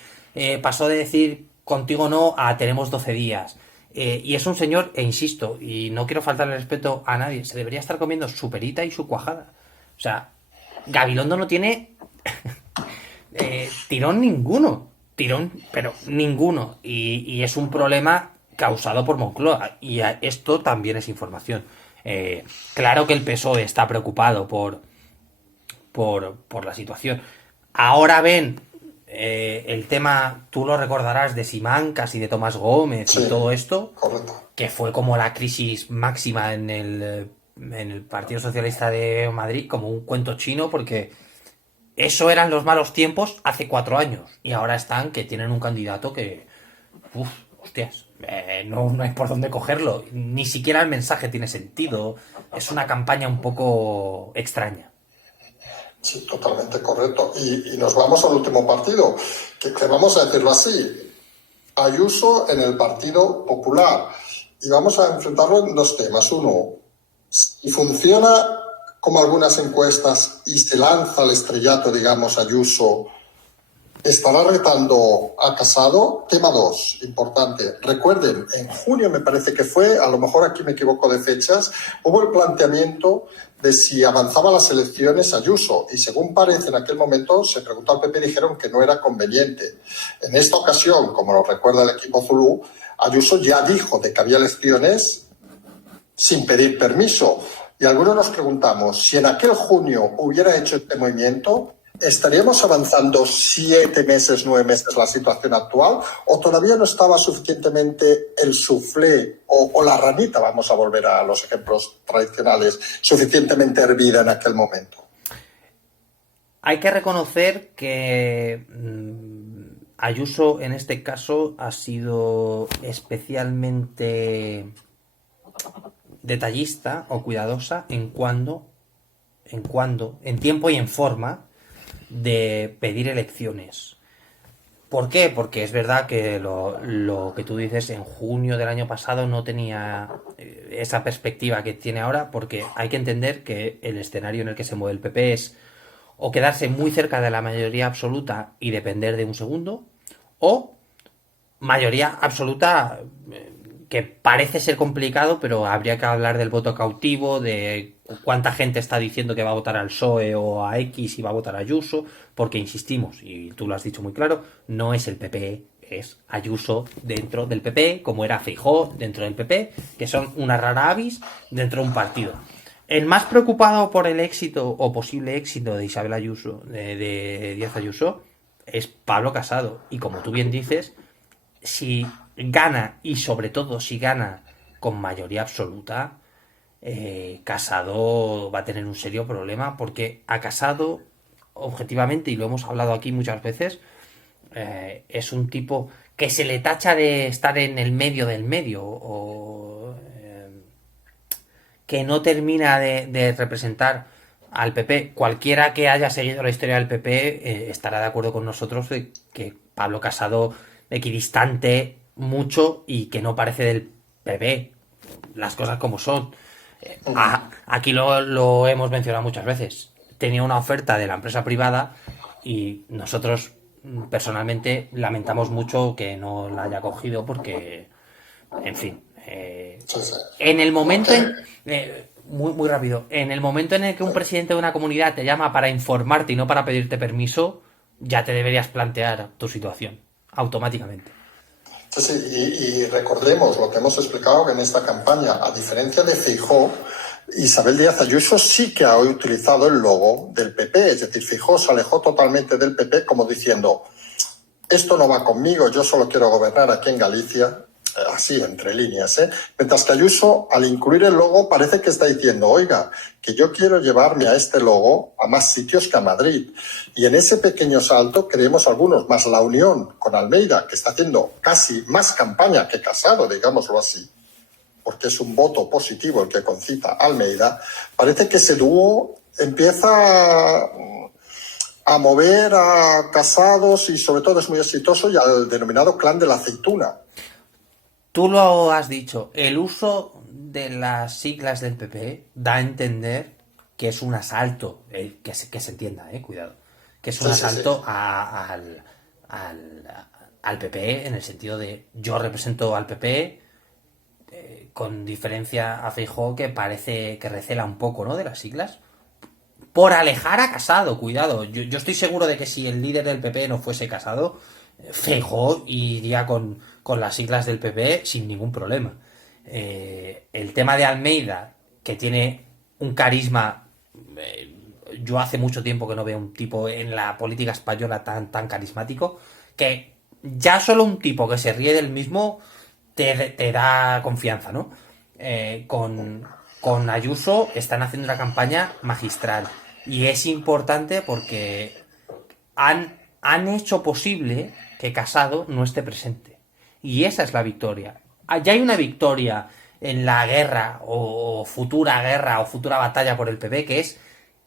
pasó de decir contigo no a tenemos 12 días. Y es un señor, e insisto, y no quiero faltarle respeto a nadie, se debería estar comiendo su perita y su cuajada. O sea, Gabilondo no tiene tirón ninguno. Tirón, pero ninguno. Y es un problema causado por Moncloa. Y esto también es información. Claro que el PSOE está preocupado por la situación. Ahora ven el tema, tú lo recordarás, de Simancas y de Tomás Gómez, sí, y todo esto, correcto, que fue como la crisis máxima en el Partido Socialista de Madrid, como un cuento chino, porque eso eran los malos tiempos hace 4 años, y ahora están que tienen un candidato que, hostias, no hay por dónde cogerlo, ni siquiera el mensaje tiene sentido, es una campaña un poco extraña. Sí, totalmente correcto. Y nos vamos al último partido, que vamos a decirlo así, Ayuso en el Partido Popular. Y vamos a enfrentarlo en 2 temas. Uno, si funciona como algunas encuestas y se lanza al estrellato, digamos, Ayuso, ¿estará retando a Casado? Tema 2, importante. Recuerden, en junio me parece que fue, a lo mejor aquí me equivoco de fechas, hubo el planteamiento de si avanzaba las elecciones Ayuso y según parece en aquel momento se preguntó al PP y dijeron que no era conveniente. En esta ocasión, como lo recuerda el equipo Zulú, Ayuso ya dijo de que había elecciones sin pedir permiso. Y algunos nos preguntamos, si en aquel junio hubiera hecho este movimiento, ¿estaríamos avanzando 7 meses, 9 meses la situación actual? ¿O todavía no estaba suficientemente el suflé o la ranita, vamos a volver a los ejemplos tradicionales, suficientemente hervida en aquel momento? Hay que reconocer que Ayuso en este caso ha sido especialmente detallista o cuidadosa en tiempo y en forma de pedir elecciones. ¿Por qué? Porque es verdad que lo que tú dices en junio del año pasado no tenía esa perspectiva que tiene ahora, porque hay que entender que el escenario en el que se mueve el PP es o quedarse muy cerca de la mayoría absoluta y depender de un segundo, o mayoría absoluta que parece ser complicado, pero habría que hablar del voto cautivo, de cuánta gente está diciendo que va a votar al PSOE o a X y va a votar a Ayuso, porque insistimos, y tú lo has dicho muy claro, no es el PP, es Ayuso dentro del PP, como era Feijóo dentro del PP, que son una rara avis dentro de un partido. El más preocupado por el éxito o posible éxito de Isabel Ayuso, de Díaz Ayuso, es Pablo Casado. Y como tú bien dices, si gana, y sobre todo si gana con mayoría absoluta, Casado va a tener un serio problema, porque a Casado, objetivamente, y lo hemos hablado aquí muchas veces, es un tipo que se le tacha de estar en el medio del medio, o que no termina de representar al PP. Cualquiera que haya seguido la historia del PP estará de acuerdo con nosotros de que Pablo Casado equidistante mucho y que no parece del PP, las cosas como son. Aquí lo hemos mencionado muchas veces. Tenía una oferta de la empresa privada y nosotros personalmente lamentamos mucho que no la haya cogido porque, en fin, en el momento muy rápido, en el momento en el que un presidente de una comunidad te llama para informarte y no para pedirte permiso, ya te deberías plantear tu situación automáticamente. Sí, y recordemos lo que hemos explicado en esta campaña. A diferencia de Feijóo, Isabel Díaz Ayuso sí que ha utilizado el logo del PP. Es decir, Feijóo se alejó totalmente del PP como diciendo, esto no va conmigo, yo solo quiero gobernar aquí en Galicia. Así, entre líneas, Mientras que Ayuso, al incluir el logo, parece que está diciendo, oiga, que yo quiero llevarme a este logo a más sitios que a Madrid. Y en ese pequeño salto creemos algunos, más la unión con Almeida, que está haciendo casi más campaña que Casado, digámoslo así, porque es un voto positivo el que concita Almeida, parece que ese dúo empieza a mover a Casados y sobre todo es muy exitoso y al denominado clan de la aceituna. Tú lo has dicho, el uso de las siglas del PP da a entender que es un asalto, que se entienda, cuidado, que es un asalto al PP en el sentido de yo represento al PP, con diferencia a Feijóo que parece que recela un poco, ¿no?, de las siglas, por alejar a Casado, cuidado, yo estoy seguro de que si el líder del PP no fuese Casado, Feijóo iría con las siglas del PP sin ningún problema. El tema de Almeida, que tiene un carisma, yo hace mucho tiempo que no veo un tipo en la política española tan carismático, que ya solo un tipo que se ríe del mismo te da confianza, ¿no? Con Ayuso están haciendo una campaña magistral y es importante porque han hecho posible que Casado no esté presente. Y esa es la victoria. Ya hay una victoria en la guerra o futura batalla por el PP, que es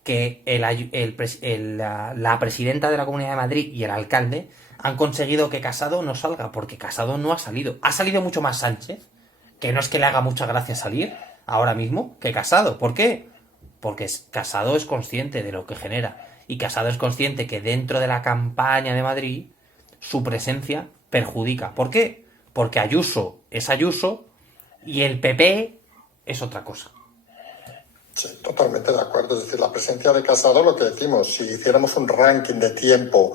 que la presidenta de la Comunidad de Madrid y el alcalde han conseguido que Casado no salga, porque Casado no ha salido. Ha salido mucho más Sánchez, que no es que le haga mucha gracia salir ahora mismo, que Casado. ¿Por qué? porque Casado es consciente de lo que genera. Y Casado es consciente que dentro de la campaña de Madrid su presencia perjudica. ¿Por qué? Porque Ayuso es Ayuso y el PP es otra cosa. Sí, totalmente de acuerdo. Es decir, la presencia de Casado, lo que decimos, si hiciéramos un ranking de tiempo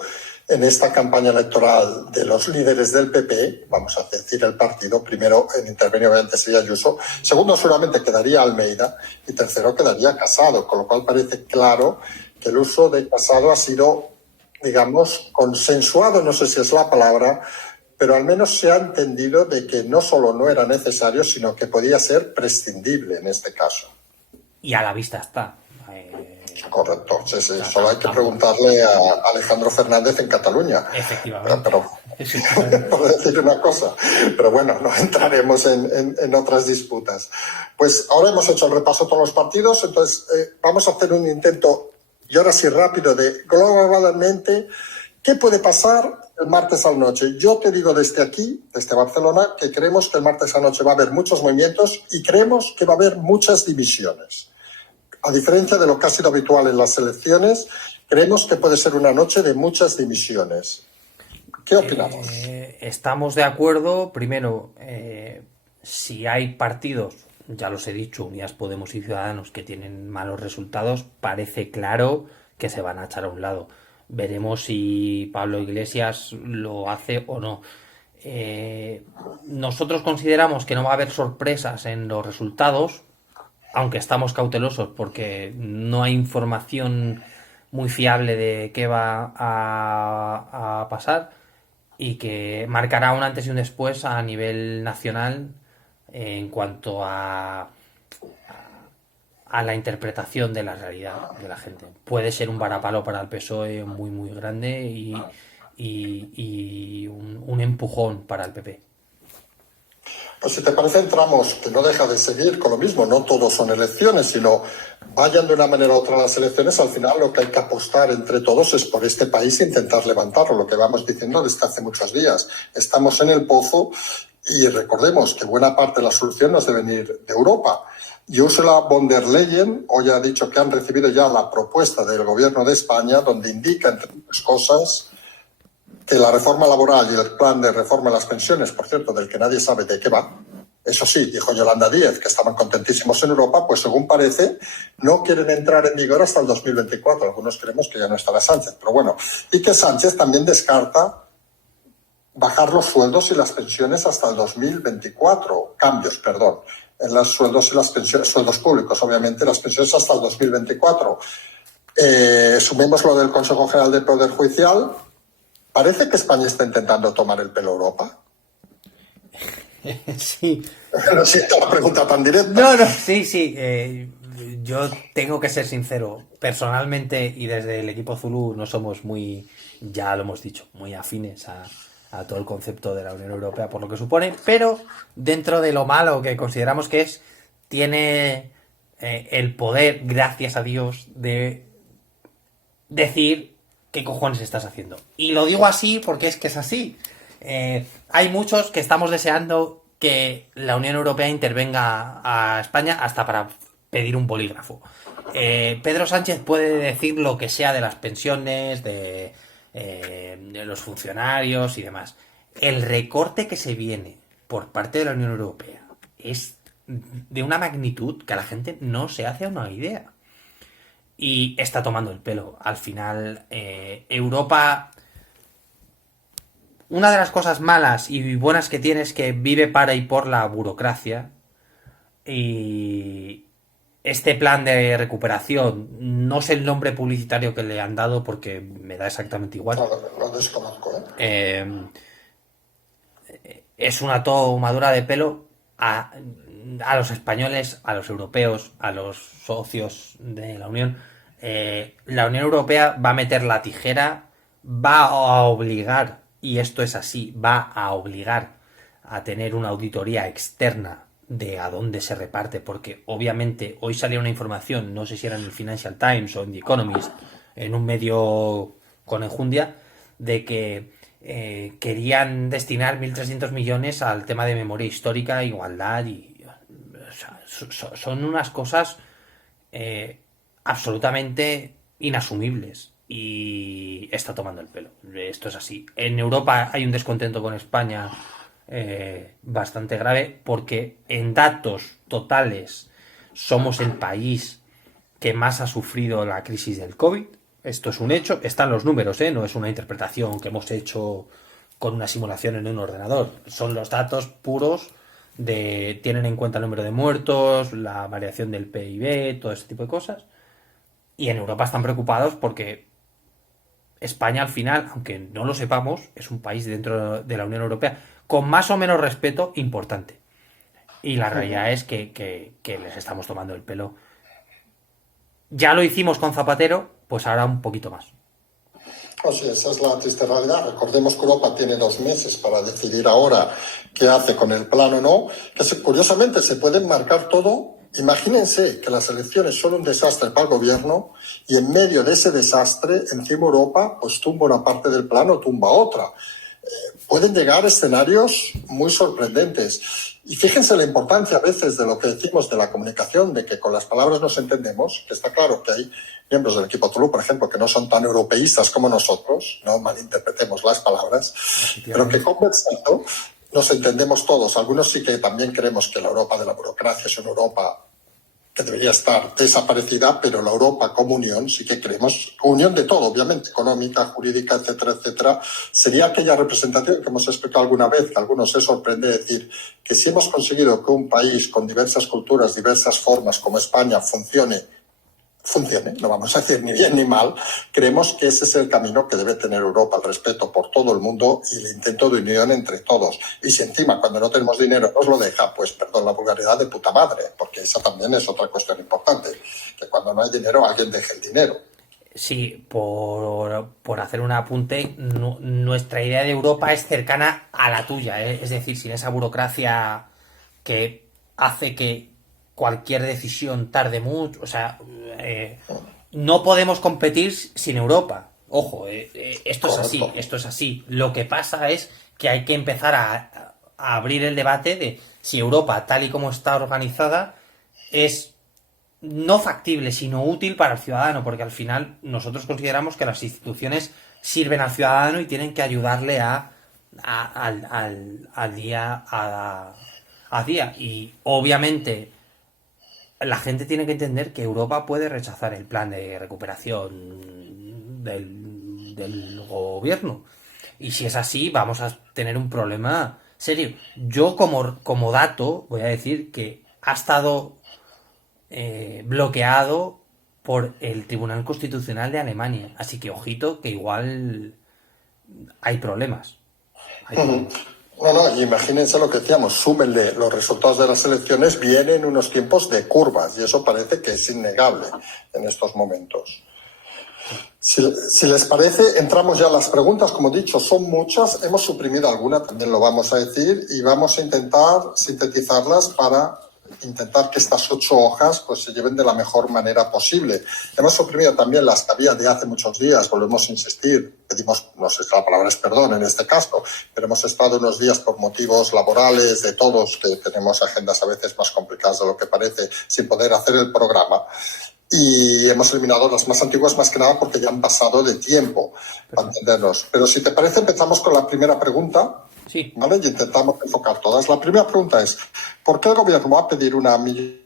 en esta campaña electoral de los líderes del PP, vamos a decir el partido, primero en intervenir obviamente sería Ayuso, segundo seguramente quedaría Almeida y tercero quedaría Casado, con lo cual parece claro que el uso de Casado ha sido, digamos, consensuado, no sé si es la palabra, pero al menos se ha entendido de que no solo no era necesario, sino que podía ser prescindible en este caso. Y a la vista está. Correcto, sí, sí. Solo hay que preguntarle a Alejandro Fernández en Cataluña. Efectivamente. Pero por decir una cosa. Pero bueno, no entraremos en otras disputas. Pues ahora hemos hecho el repaso de todos los partidos, entonces vamos a hacer un intento, y ahora sí rápido, de globalmente, ¿qué puede pasar el martes a la noche? Yo te digo desde aquí, desde Barcelona, que creemos que el martes a la noche va a haber muchos movimientos y creemos que va a haber muchas divisiones. A diferencia de lo que ha sido habitual en las elecciones, creemos que puede ser una noche de muchas divisiones. ¿Qué opinamos? Estamos de acuerdo. Primero, si hay partidos, ya los he dicho, Unidas Podemos y Ciudadanos, que tienen malos resultados, parece claro que se van a echar a un lado. Veremos si Pablo Iglesias lo hace o no. Nosotros consideramos que no va a haber sorpresas en los resultados, aunque estamos cautelosos porque no hay información muy fiable de qué va a pasar y que marcará un antes y un después a nivel nacional en cuanto a la interpretación de la realidad de la gente. Puede ser un varapalo para el PSOE muy muy grande y un empujón para el PP. Pues si te parece, entramos, que no deja de seguir con lo mismo, no todos son elecciones, sino vayan de una manera u otra las elecciones, al final lo que hay que apostar entre todos es por este país e intentar levantarlo, lo que vamos diciendo desde hace muchos días. Estamos en el pozo y recordemos que buena parte de la solución nos debe venir de Europa. Y Ursula von der Leyen hoy ha dicho que han recibido ya la propuesta del gobierno de España, donde indica, entre otras cosas, que la reforma laboral y el plan de reforma de las pensiones, por cierto, del que nadie sabe de qué va, eso sí, dijo Yolanda Díez, que estaban contentísimos en Europa, pues según parece, no quieren entrar en vigor hasta el 2024. Algunos creemos que ya no estará Sánchez, pero bueno. Y que Sánchez también descarta bajar los sueldos y las pensiones hasta el 2024. Cambios, perdón, en los sueldos y las pensiones, sueldos públicos, obviamente, las pensiones hasta el 2024. Sumemos lo del Consejo General del Poder Judicial. ¿Parece que España está intentando tomar el pelo a Europa? Sí. No siento la pregunta tan directa. No, sí. Yo tengo que ser sincero. Personalmente y desde el equipo Zulu no somos muy, ya lo hemos dicho, muy afines a todo el concepto de la Unión Europea por lo que supone, pero dentro de lo malo que consideramos que es, tiene el poder, gracias a Dios, de decir ¿qué cojones estás haciendo? Y lo digo así porque es que es así. Hay muchos que estamos deseando que la Unión Europea intervenga a España hasta para pedir un bolígrafo. Pedro Sánchez puede decir lo que sea de las pensiones, de los funcionarios y demás. El recorte que se viene por parte de la Unión Europea es de una magnitud que a la gente no se hace una idea. Y está tomando el pelo. Al final, Europa... Una de las cosas malas y buenas que tiene es que vive para y por la burocracia. Y este plan de recuperación, no sé el nombre publicitario que le han dado porque me da exactamente igual. Lo desconozco, Es una tomadura de pelo a los españoles, a los europeos, a los socios de la Unión. La Unión Europea va a meter la tijera, va a obligar, y esto es así, va a obligar a tener una auditoría externa de a dónde se reparte, porque obviamente hoy salía una información, no sé si era en el Financial Times o en The Economist, en un medio con enjundia, de que querían destinar 1.300 millones al tema de memoria histórica, igualdad y... O sea, son unas cosas absolutamente inasumibles y está tomando el pelo. Esto es así. En Europa hay un descontento con España bastante grave porque en datos totales somos el país que más ha sufrido la crisis del COVID. Esto es un hecho, están los números, no es una interpretación que hemos hecho con una simulación en un ordenador. Son los datos puros tienen en cuenta el número de muertos, la variación del PIB, todo ese tipo de cosas. Y en Europa están preocupados porque España al final, aunque no lo sepamos, es un país dentro de la Unión Europea con más o menos respeto importante. Y la realidad es que les estamos tomando el pelo. Ya lo hicimos con Zapatero, pues ahora un poquito más. Oh, sí, esa es la triste realidad. Recordemos que Europa tiene 2 meses para decidir ahora qué hace con el plan o no, que curiosamente se puede marcar todo. Imagínense que las elecciones son un desastre para el gobierno y en medio de ese desastre, encima Europa pues tumba una parte del plan o tumba otra. Pueden llegar escenarios muy sorprendentes. Y fíjense la importancia a veces de lo que decimos de la comunicación, de que con las palabras nos entendemos, que está claro que hay miembros del equipo Toulouse, por ejemplo, que no son tan europeístas como nosotros, no malinterpretemos las palabras, pero que conversando nos entendemos todos. Algunos sí que también creemos que la Europa de la burocracia es una Europa que debería estar desaparecida, pero la Europa como unión sí que creemos, unión de todo, obviamente, económica, jurídica, etcétera, etcétera, sería aquella representación que hemos explicado alguna vez, que a algunos se sorprende decir que si hemos conseguido que un país con diversas culturas, diversas formas como España funcione, no vamos a decir ni bien ni mal, creemos que ese es el camino que debe tener Europa, el respeto por todo el mundo y el intento de unión entre todos. Y si encima cuando no tenemos dinero nos lo deja, pues perdón la vulgaridad, de puta madre, porque esa también es otra cuestión importante, que cuando no hay dinero alguien deje el dinero. Sí, por hacer un apunte, nuestra idea de Europa es cercana a la tuya, es decir, sin esa burocracia que hace que cualquier decisión tarde mucho, o sea, no podemos competir sin Europa. Ojo, esto es así, esto es así. Lo que pasa es que hay que empezar a abrir el debate de si Europa, tal y como está organizada, es no factible, sino útil para el ciudadano, porque al final nosotros consideramos que las instituciones sirven al ciudadano y tienen que ayudarle al día a día. Y obviamente la gente tiene que entender que Europa puede rechazar el plan de recuperación del gobierno. Y si es así, vamos a tener un problema serio. Yo como dato voy a decir que ha estado bloqueado por el Tribunal Constitucional de Alemania. Así que ojito que igual hay problemas. No, imagínense lo que decíamos, súmenle los resultados de las elecciones, vienen unos tiempos de curvas y eso parece que es innegable en estos momentos. Si les parece, entramos ya a las preguntas. Como he dicho, son muchas, hemos suprimido alguna, también lo vamos a decir, y vamos a intentar sintetizarlas para intentar que estas 8 hojas pues se lleven de la mejor manera posible. Hemos suprimido también las que había de hace muchos días, volvemos a insistir, pedimos, no sé si la palabra es perdón en este caso, pero hemos estado unos días por motivos laborales de todos, que tenemos agendas a veces más complicadas de lo que parece, sin poder hacer el programa. Y hemos eliminado las más antiguas más que nada porque ya han pasado de tiempo, para entendernos. Pero si te parece, empezamos con la primera pregunta. Sí. ¿Vale? Y intentamos enfocar todas. La primera pregunta es, ¿por qué el gobierno va a pedir una millón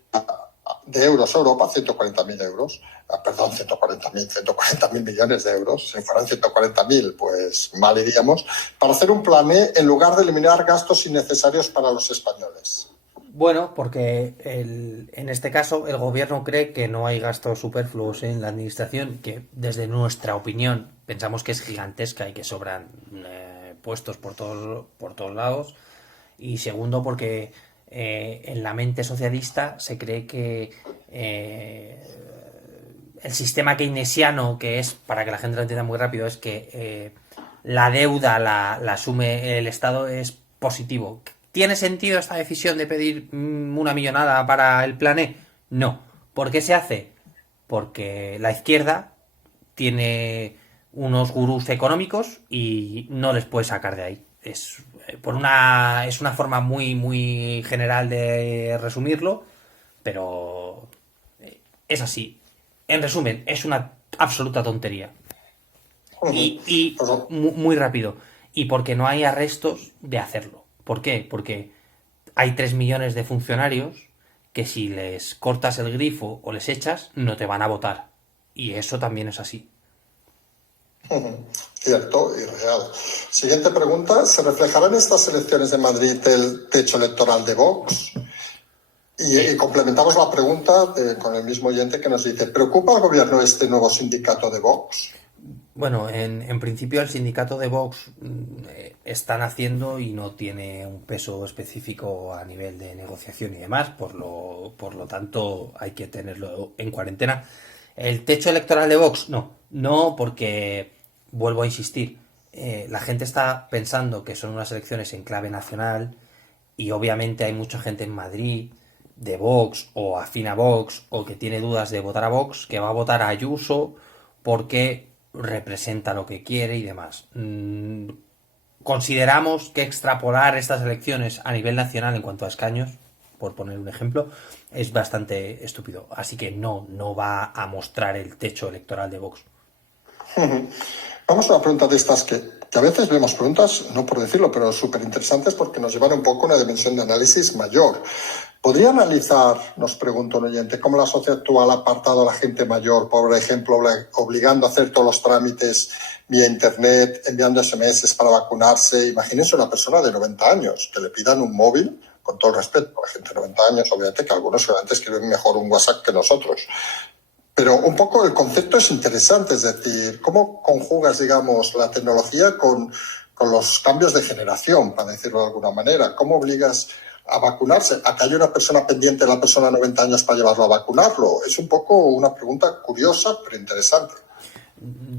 de euros a Europa, 140.000 euros? Perdón, 140.000 millones de euros. Si fueran 140.000, pues mal iríamos, para hacer un plan E en lugar de eliminar gastos innecesarios para los españoles. Bueno, porque en este caso el gobierno cree que no hay gastos superfluos en la administración, que desde nuestra opinión pensamos que es gigantesca y que sobran puestos por todos lados. Y segundo, porque en la mente socialista se cree que el sistema keynesiano, que es, para que la gente lo entienda muy rápido, es que la deuda la asume el Estado, es positivo. ¿Tiene sentido esta decisión de pedir una millonada para el plan E? No. ¿Por qué se hace? Porque la izquierda tiene unos gurús económicos y no les puede sacar de ahí. Es una forma muy, muy general de resumirlo, pero es así. En resumen, es una absoluta tontería. Y Pues, muy rápido. Y porque no hay arrestos de hacerlo. ¿Por qué? Porque hay 3 millones de funcionarios que si les cortas el grifo o les echas, no te van a votar. Y eso también es así. cierto y real. Siguiente pregunta. ¿Se reflejará en estas elecciones de Madrid el techo electoral de Vox? Y complementamos la pregunta con el mismo oyente que nos dice, ¿preocupa al gobierno este nuevo sindicato de Vox? Bueno, en principio el sindicato de Vox están haciendo y no tiene un peso específico a nivel de negociación y demás, por lo tanto hay que tenerlo en cuarentena. ¿El techo electoral de Vox? No porque, vuelvo a insistir, la gente está pensando que son unas elecciones en clave nacional y obviamente hay mucha gente en Madrid de Vox o afín a Vox o que tiene dudas de votar a Vox que va a votar a Ayuso porque representa lo que quiere y demás. Consideramos que extrapolar estas elecciones a nivel nacional en cuanto a escaños, por poner un ejemplo, es bastante estúpido. Así que no va a mostrar el techo electoral de Vox. Vamos a una pregunta de estas que a veces vemos preguntas, no por decirlo, pero súper interesantes porque nos llevan un poco a una dimensión de análisis mayor. ¿Podría analizar, nos pregunta un oyente, cómo la sociedad actual ha apartado a la gente mayor, por ejemplo, obligando a hacer todos los trámites vía Internet, enviando SMS para vacunarse? Imagínense una persona de 90 años que le pidan un móvil, con todo el respeto a la gente de 90 años, obviamente que algunos seguramente escriben mejor un WhatsApp que nosotros. Pero un poco el concepto es interesante, es decir, ¿cómo conjugas, digamos, la tecnología con los cambios de generación, para decirlo de alguna manera? ¿Cómo obligas a vacunarse, a que haya una persona pendiente de la persona de 90 años para llevarlo a vacunarlo? Es un poco una pregunta curiosa, pero interesante.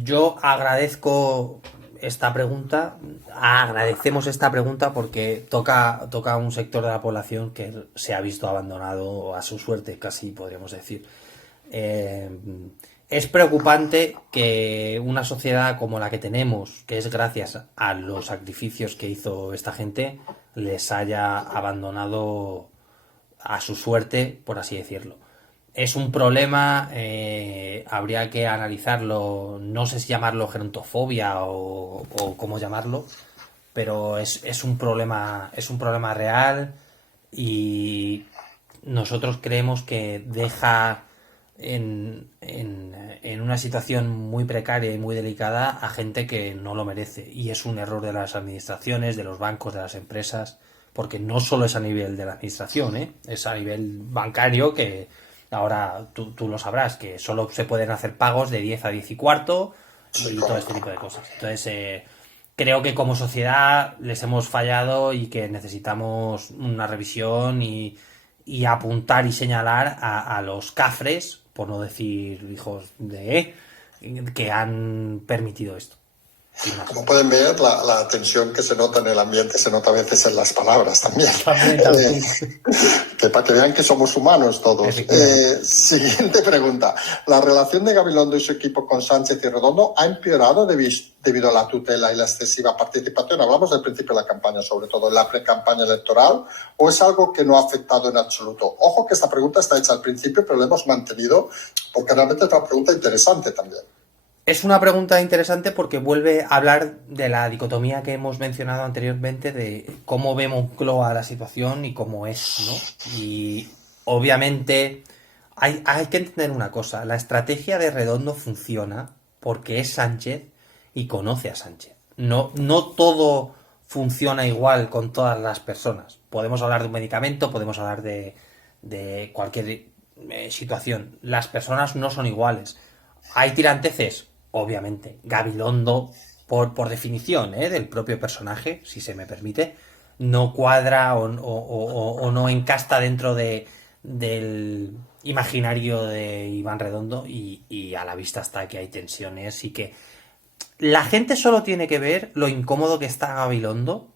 Yo agradezco esta pregunta, agradecemos esta pregunta porque toca a un sector de la población que se ha visto abandonado a su suerte, casi podríamos decir. Es preocupante que una sociedad como la que tenemos, que es gracias a los sacrificios que hizo esta gente, les haya abandonado a su suerte, por así decirlo. Es un problema, habría que analizarlo, no sé si llamarlo gerontofobia o cómo llamarlo, pero es un problema real y nosotros creemos que deja en una situación muy precaria y muy delicada a gente que no lo merece. Y es un error de las administraciones, de los bancos, de las empresas, porque no solo es a nivel de la administración, es a nivel bancario que ahora tú lo sabrás, que solo se pueden hacer pagos de 10 a 10 y cuarto y todo este tipo de cosas. Entonces, creo que como sociedad les hemos fallado y que necesitamos una revisión y apuntar y señalar a los cafres, por no decir hijos de que han permitido esto. Como pueden ver, la tensión que se nota en el ambiente se nota a veces en las palabras también. Que para que vean que somos humanos todos. Siguiente pregunta. ¿La relación de Gabilondo y su equipo con Sánchez y Redondo ha empeorado debido a la tutela y la excesiva participación? Hablamos del principio de la campaña, sobre todo en la pre-campaña electoral, ¿o es algo que no ha afectado en absoluto? Ojo que esta pregunta está hecha al principio, pero la hemos mantenido porque realmente es una pregunta interesante también. Es una pregunta interesante porque vuelve a hablar de la dicotomía que hemos mencionado anteriormente de cómo ve Moncloa la situación y cómo es, ¿no? Y obviamente hay que entender una cosa, la estrategia de Redondo funciona porque es Sánchez y conoce a Sánchez. No todo funciona igual con todas las personas. Podemos hablar de un medicamento, podemos hablar de cualquier situación. Las personas no son iguales. ¿Hay tiranteces? Obviamente. Gabilondo, por definición, del propio personaje, si se me permite, no cuadra o no encasta dentro del imaginario de Iván Redondo y a la vista está que hay tensiones y que la gente solo tiene que ver lo incómodo que está Gabilondo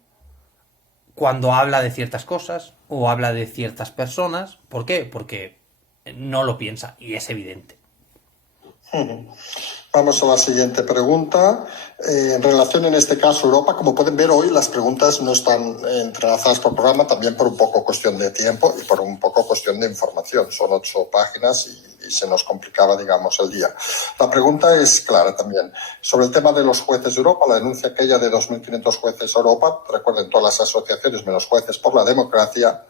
cuando habla de ciertas cosas o habla de ciertas personas. ¿Por qué? Porque no lo piensa y es evidente. Ujú. Vamos a la siguiente pregunta. En relación, en este caso, Europa, como pueden ver hoy, las preguntas no están entrelazadas por programa, también por un poco cuestión de tiempo y por un poco cuestión de información. Son 8 páginas y se nos complicaba, digamos, el día. La pregunta es clara también. Sobre el tema de los jueces de Europa, la denuncia aquella de 2.500 jueces de Europa, recuerden todas las asociaciones menos Jueces por la Democracia.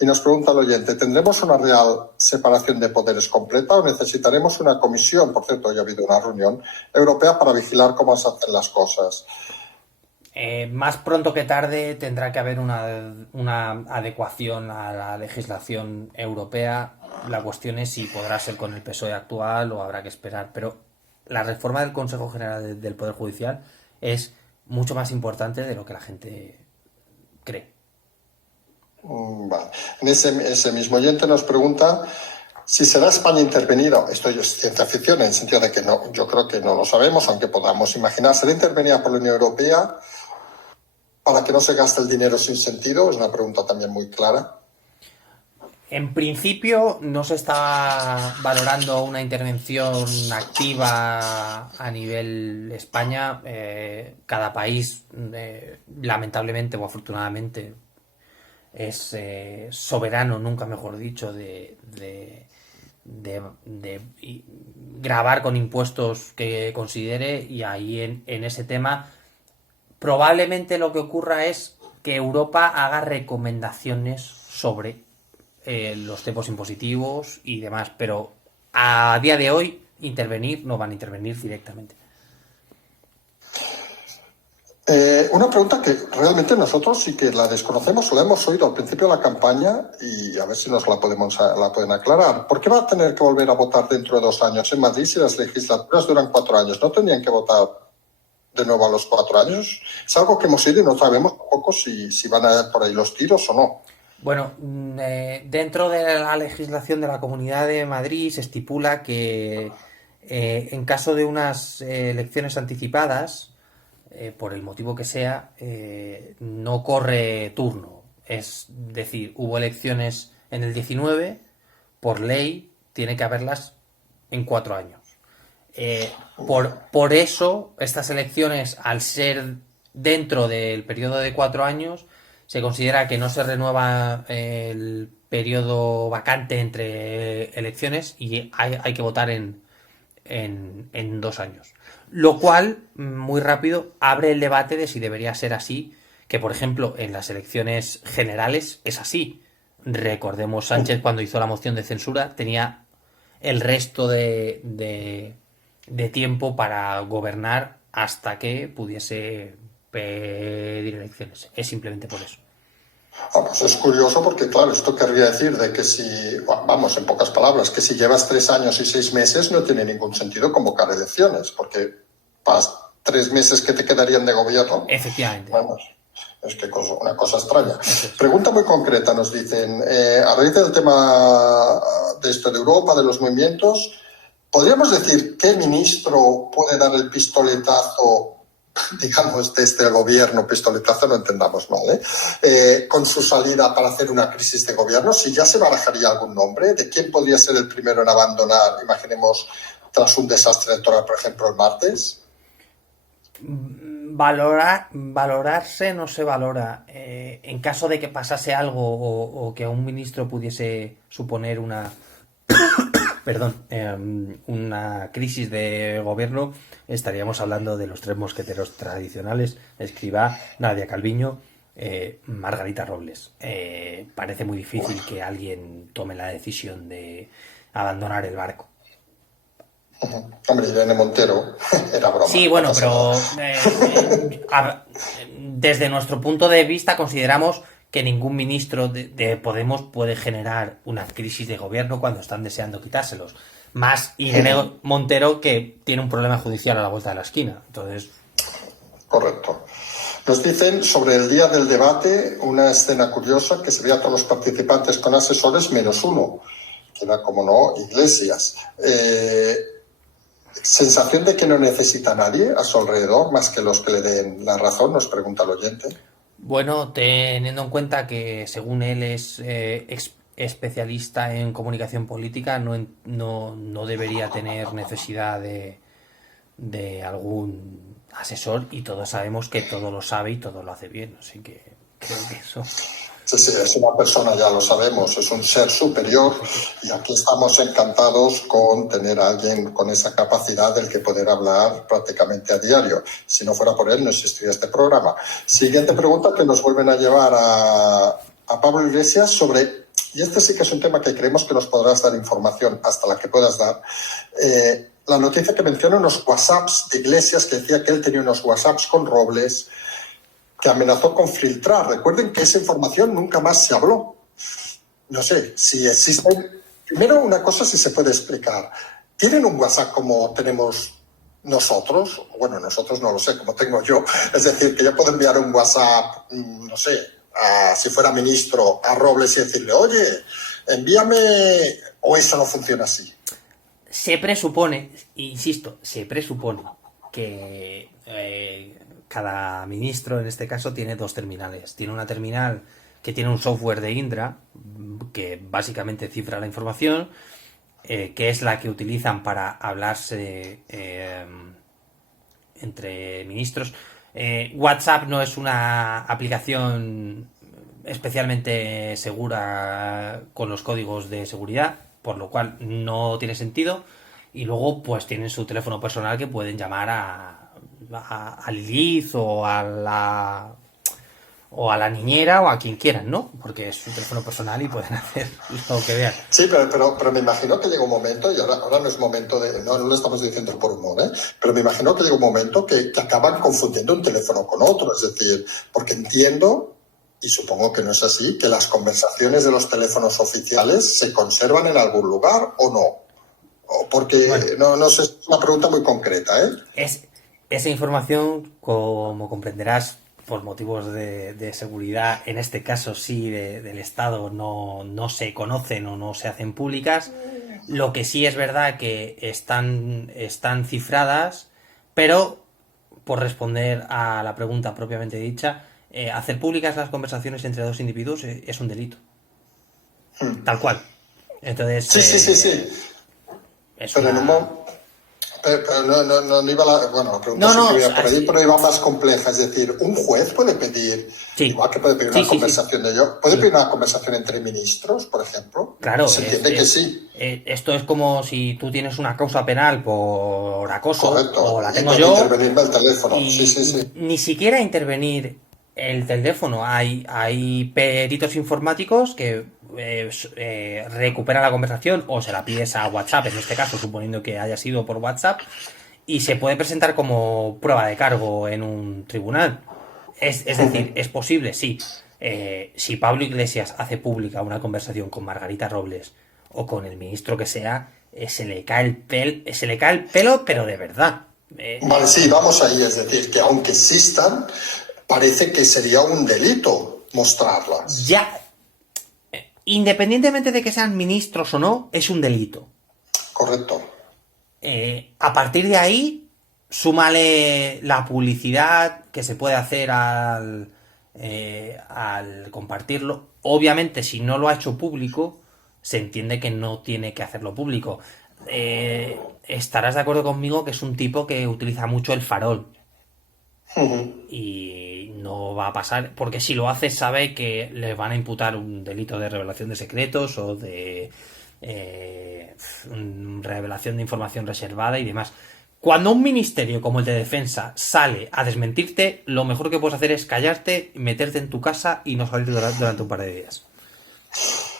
Y nos pregunta el oyente, ¿tendremos una real separación de poderes completa o necesitaremos una comisión, por cierto, hoy ha habido una reunión europea para vigilar cómo se hacen las cosas? Más pronto que tarde tendrá que haber una adecuación a la legislación europea. La cuestión es si podrá ser con el PSOE actual o habrá que esperar. Pero la reforma del Consejo General del Poder Judicial es mucho más importante de lo que la gente cree. Vale. Ese mismo oyente nos pregunta si será España intervenida. Esto es ciencia ficción en el sentido de que no, yo creo que no lo sabemos, aunque podamos imaginar. ¿Será intervenida por la Unión Europea para que no se gaste el dinero sin sentido? Es una pregunta también muy clara. En principio no se está valorando una intervención activa a nivel España. Cada país, lamentablemente o afortunadamente, es soberano, nunca mejor dicho, de grabar con impuestos que considere, y ahí en ese tema probablemente lo que ocurra es que Europa haga recomendaciones sobre los tipos impositivos y demás, pero a día de hoy no van a intervenir directamente. Una pregunta que realmente nosotros sí que la desconocemos, o la hemos oído al principio de la campaña y a ver si nos la pueden aclarar. ¿Por qué va a tener que volver a votar dentro de 2 años en Madrid si las legislaturas duran 4 años? ¿No tendrían que votar de nuevo a los 4 años? Es algo que hemos oído y no sabemos tampoco si van a ir por ahí los tiros o no. Bueno, dentro de la legislación de la Comunidad de Madrid se estipula que en caso de unas elecciones anticipadas, por el motivo que sea, no corre turno. Es decir, hubo elecciones en el 19, por ley tiene que haberlas en 4 años. Por eso, estas elecciones, al ser dentro del periodo de 4 años, se considera que no se renueva el periodo vacante entre elecciones y hay que votar en 2 años. Lo cual, muy rápido, abre el debate de si debería ser así, que por ejemplo en las elecciones generales es así. Recordemos, Sánchez cuando hizo la moción de censura tenía el resto de tiempo para gobernar hasta que pudiese pedir elecciones. Es simplemente por eso. Pues es curioso porque, claro, esto querría decir de que si, vamos, en pocas palabras, que si llevas 3 años y 6 meses no tiene ningún sentido convocar elecciones, porque para 3 meses que te quedarían de gobierno. Efectivamente. Vamos, es que una cosa extraña. Pregunta muy concreta, nos dicen, a raíz del tema de esto de Europa, de los movimientos, ¿podríamos decir qué ministro puede dar el pistoletazo, digamos, desde el gobierno, pistoletazo no entendamos mal, con su salida para hacer una crisis de gobierno? Si ya se barajaría algún nombre, ¿de quién podría ser el primero en abandonar, imaginemos, tras un desastre electoral, por ejemplo, el martes? Valorarse no se valora. En caso de que pasase algo o que a un ministro pudiese suponer una una crisis de gobierno, estaríamos hablando de los 3 mosqueteros tradicionales: Escrivá, Nadia Calviño, Margarita Robles. Parece muy difícil que alguien tome la decisión de abandonar el barco. Hombre, Irene Montero era broma. Sí, bueno, pero desde nuestro punto de vista consideramos que ningún ministro de Podemos puede generar una crisis de gobierno cuando están deseando quitárselos. Más Irene Montero, que tiene un problema judicial a la vuelta de la esquina. Entonces... Correcto. Nos dicen sobre el día del debate una escena curiosa, que se veía a todos los participantes con asesores menos uno, que era, como no, Iglesias. ¿Sensación de que no necesita a nadie a su alrededor más que los que le den la razón? Nos pregunta el oyente. Bueno, teniendo en cuenta que según él es especialista en comunicación política no debería tener necesidad de algún asesor, y todos sabemos que todo lo sabe y todo lo hace bien, así que creo que eso... Sí, sí, es una persona, ya lo sabemos, es un ser superior, y aquí estamos encantados con tener a alguien con esa capacidad del que poder hablar prácticamente a diario. Si no fuera por él, no existiría este programa. Siguiente pregunta, que nos vuelven a llevar a Pablo Iglesias sobre, y este sí que es un tema que creemos que nos podrás dar información hasta la que puedas dar, la noticia que menciona unos WhatsApps de Iglesias, que decía que él tenía unos WhatsApps con Robles, que amenazó con filtrar. Recuerden que esa información nunca más se habló. No sé si existen... Primero, una cosa si se puede explicar. ¿Tienen un WhatsApp como tenemos nosotros? Bueno, nosotros no lo sé, como tengo yo. Es decir, que yo puedo enviar un WhatsApp, no sé, si fuera ministro, a Robles y decirle, oye, envíame... ¿O eso no funciona así? Se presupone, insisto, se presupone que... cada ministro, en este caso, tiene dos terminales. Tiene una terminal que tiene un software de Indra, que básicamente cifra la información, que es la que utilizan para hablarse entre ministros. WhatsApp no es una aplicación especialmente segura con los códigos de seguridad, por lo cual no tiene sentido. Y luego, pues tienen su teléfono personal, que pueden llamar a Lilith o a la niñera o a quien quieran, ¿no? Porque es su teléfono personal y pueden hacer lo que vean. Sí, pero me imagino que llega un momento, y ahora no es momento de... No lo estamos diciendo por humor, pero me imagino que llega un momento que acaban confundiendo un teléfono con otro. Es decir, porque entiendo, y supongo que no es así, que las conversaciones de los teléfonos oficiales se conservan en algún lugar, ¿o no? O porque, bueno, no sé, es una pregunta muy concreta, Esa información, como comprenderás, por motivos de seguridad, en este caso sí, del Estado, no se conocen o no se hacen públicas. Lo que sí es verdad que están cifradas, pero, por responder a la pregunta propiamente dicha, hacer públicas las conversaciones entre dos individuos es un delito. Tal cual. Entonces... Sí. Pero no iba la pregunta sí que iba por ahí, pero iba más compleja. Es decir, un juez puede pedir, igual que puede pedir una conversación de ellos, puede pedir una conversación entre ministros, por ejemplo. Claro. Se entiende que sí. Esto es como si tú tienes una causa penal por acoso. Correcto. O la tengo yo. Intervenirme el teléfono. Sí. Ni siquiera intervenir el teléfono. Hay peritos informáticos que recupera la conversación, o se la pides a WhatsApp, en este caso, suponiendo que haya sido por WhatsApp, y se puede presentar como prueba de cargo en un tribunal. Es decir, es posible, sí. Si Pablo Iglesias hace pública una conversación con Margarita Robles o con el ministro que sea, se le cae el pelo, pero de verdad. Vale, sí, vamos ahí. Es decir, que aunque existan, parece que sería un delito mostrarlas. Ya. Independientemente de que sean ministros o no, es un delito. Correcto. A partir de ahí, súmale la publicidad que se puede hacer al compartirlo. Obviamente, si no lo ha hecho público, se entiende que no tiene que hacerlo público. Estarás de acuerdo conmigo que es un tipo que utiliza mucho el farol. Y no va a pasar, porque si lo hace sabe que le van a imputar un delito de revelación de secretos o de revelación de información reservada y demás. Cuando un ministerio como el de Defensa sale a desmentirte, lo mejor que puedes hacer es callarte, meterte en tu casa y no salir durante un par de días.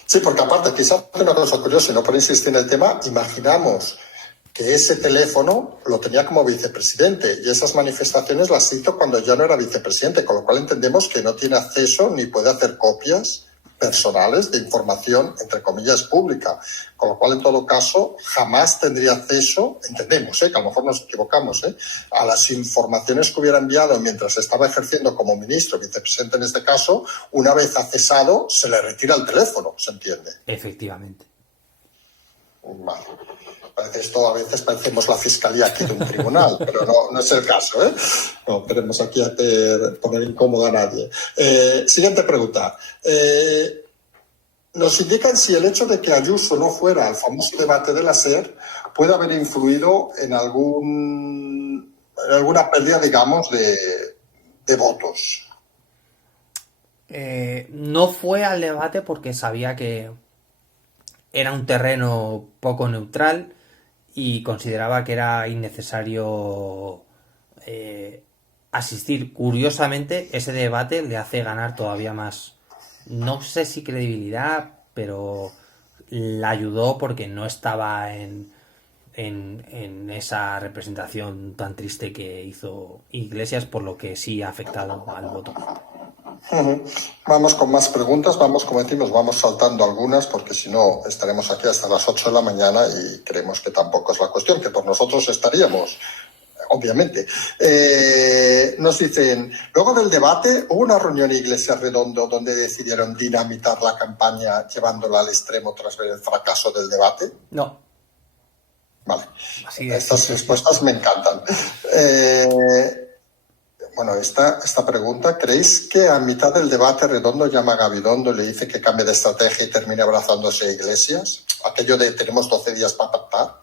Sí, porque aparte, quizás una cosa curiosa, y no por insistir en el tema, imaginamos que ese teléfono lo tenía como vicepresidente, y esas manifestaciones las hizo cuando ya no era vicepresidente, con lo cual entendemos que no tiene acceso ni puede hacer copias personales de información, entre comillas, pública, con lo cual en todo caso jamás tendría acceso, entendemos, que a lo mejor nos equivocamos, a las informaciones que hubiera enviado mientras estaba ejerciendo como ministro, vicepresidente en este caso. Una vez ha cesado, se le retira el teléfono, ¿se entiende? Efectivamente. Vale. Esto a veces parecemos la fiscalía aquí de un tribunal, pero no es el caso, No queremos aquí poner incómodo a nadie. Siguiente pregunta. nos indican si el hecho de que Ayuso no fuera al famoso debate de la SER puede haber influido en alguna pérdida, digamos, de votos. No fue al debate porque sabía que era un terreno poco neutral y consideraba que era innecesario asistir. Curiosamente, ese debate le hace ganar todavía más, no sé si credibilidad, pero la ayudó porque no estaba en esa representación tan triste que hizo Iglesias, por lo que sí ha afectado al voto. Vamos con más preguntas, como decimos, vamos saltando algunas porque si no estaremos aquí hasta las 8 de la mañana y creemos que tampoco es la cuestión, que por nosotros estaríamos, obviamente. Nos dicen, luego del debate, ¿hubo una reunión Iglesias Redondo donde decidieron dinamitar la campaña llevándola al extremo tras ver el fracaso del debate? No. Vale, Así es. Estas respuestas me encantan. Bueno, esta pregunta, ¿creéis que a mitad del debate Redondo llama a Gabilondo y le dice que cambie de estrategia y termine abrazándose a Iglesias? Aquello de tenemos 12 días para pactar.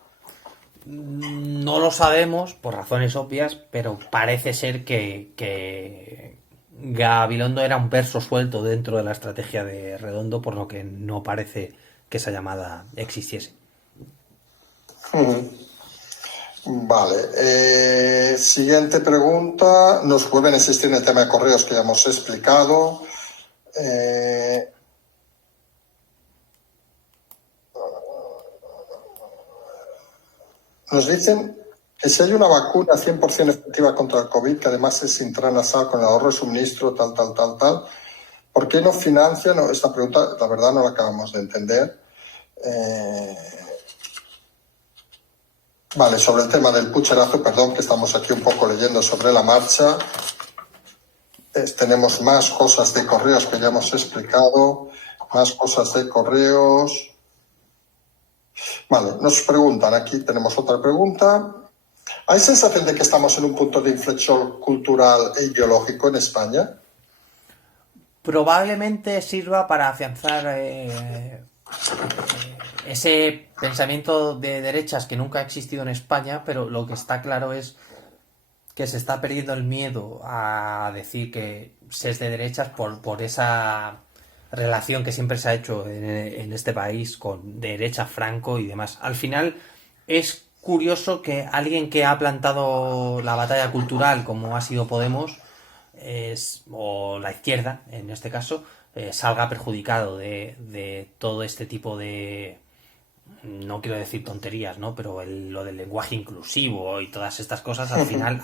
No lo sabemos por razones obvias, pero parece ser que Gabilondo era un verso suelto dentro de la estrategia de Redondo, por lo que no parece que esa llamada existiese. Vale, siguiente pregunta. Nos vuelven a insistir en el tema de correos que ya hemos explicado. Nos dicen que si hay una vacuna 100% efectiva contra el COVID, que además es intranasal con el ahorro de suministro, tal, ¿por qué no financian? No, esta pregunta, la verdad, no la acabamos de entender. Vale, sobre el tema del pucherazo, perdón, que estamos aquí un poco leyendo sobre la marcha. Tenemos más cosas de correos que ya hemos explicado, más cosas de correos. Vale, nos preguntan, aquí tenemos otra pregunta. ¿Hay sensación de que estamos en un punto de inflexión cultural e ideológico en España? Probablemente sirva para afianzar ese pensamiento de derechas que nunca ha existido en España, pero lo que está claro es que se está perdiendo el miedo a decir que se es de derechas por esa relación que siempre se ha hecho en este país con derecha, Franco y demás. Al final es curioso que alguien que ha plantado la batalla cultural como ha sido Podemos o la izquierda en este caso salga perjudicado de todo este tipo de, no quiero decir tonterías, ¿no? Pero lo del lenguaje inclusivo y todas estas cosas al final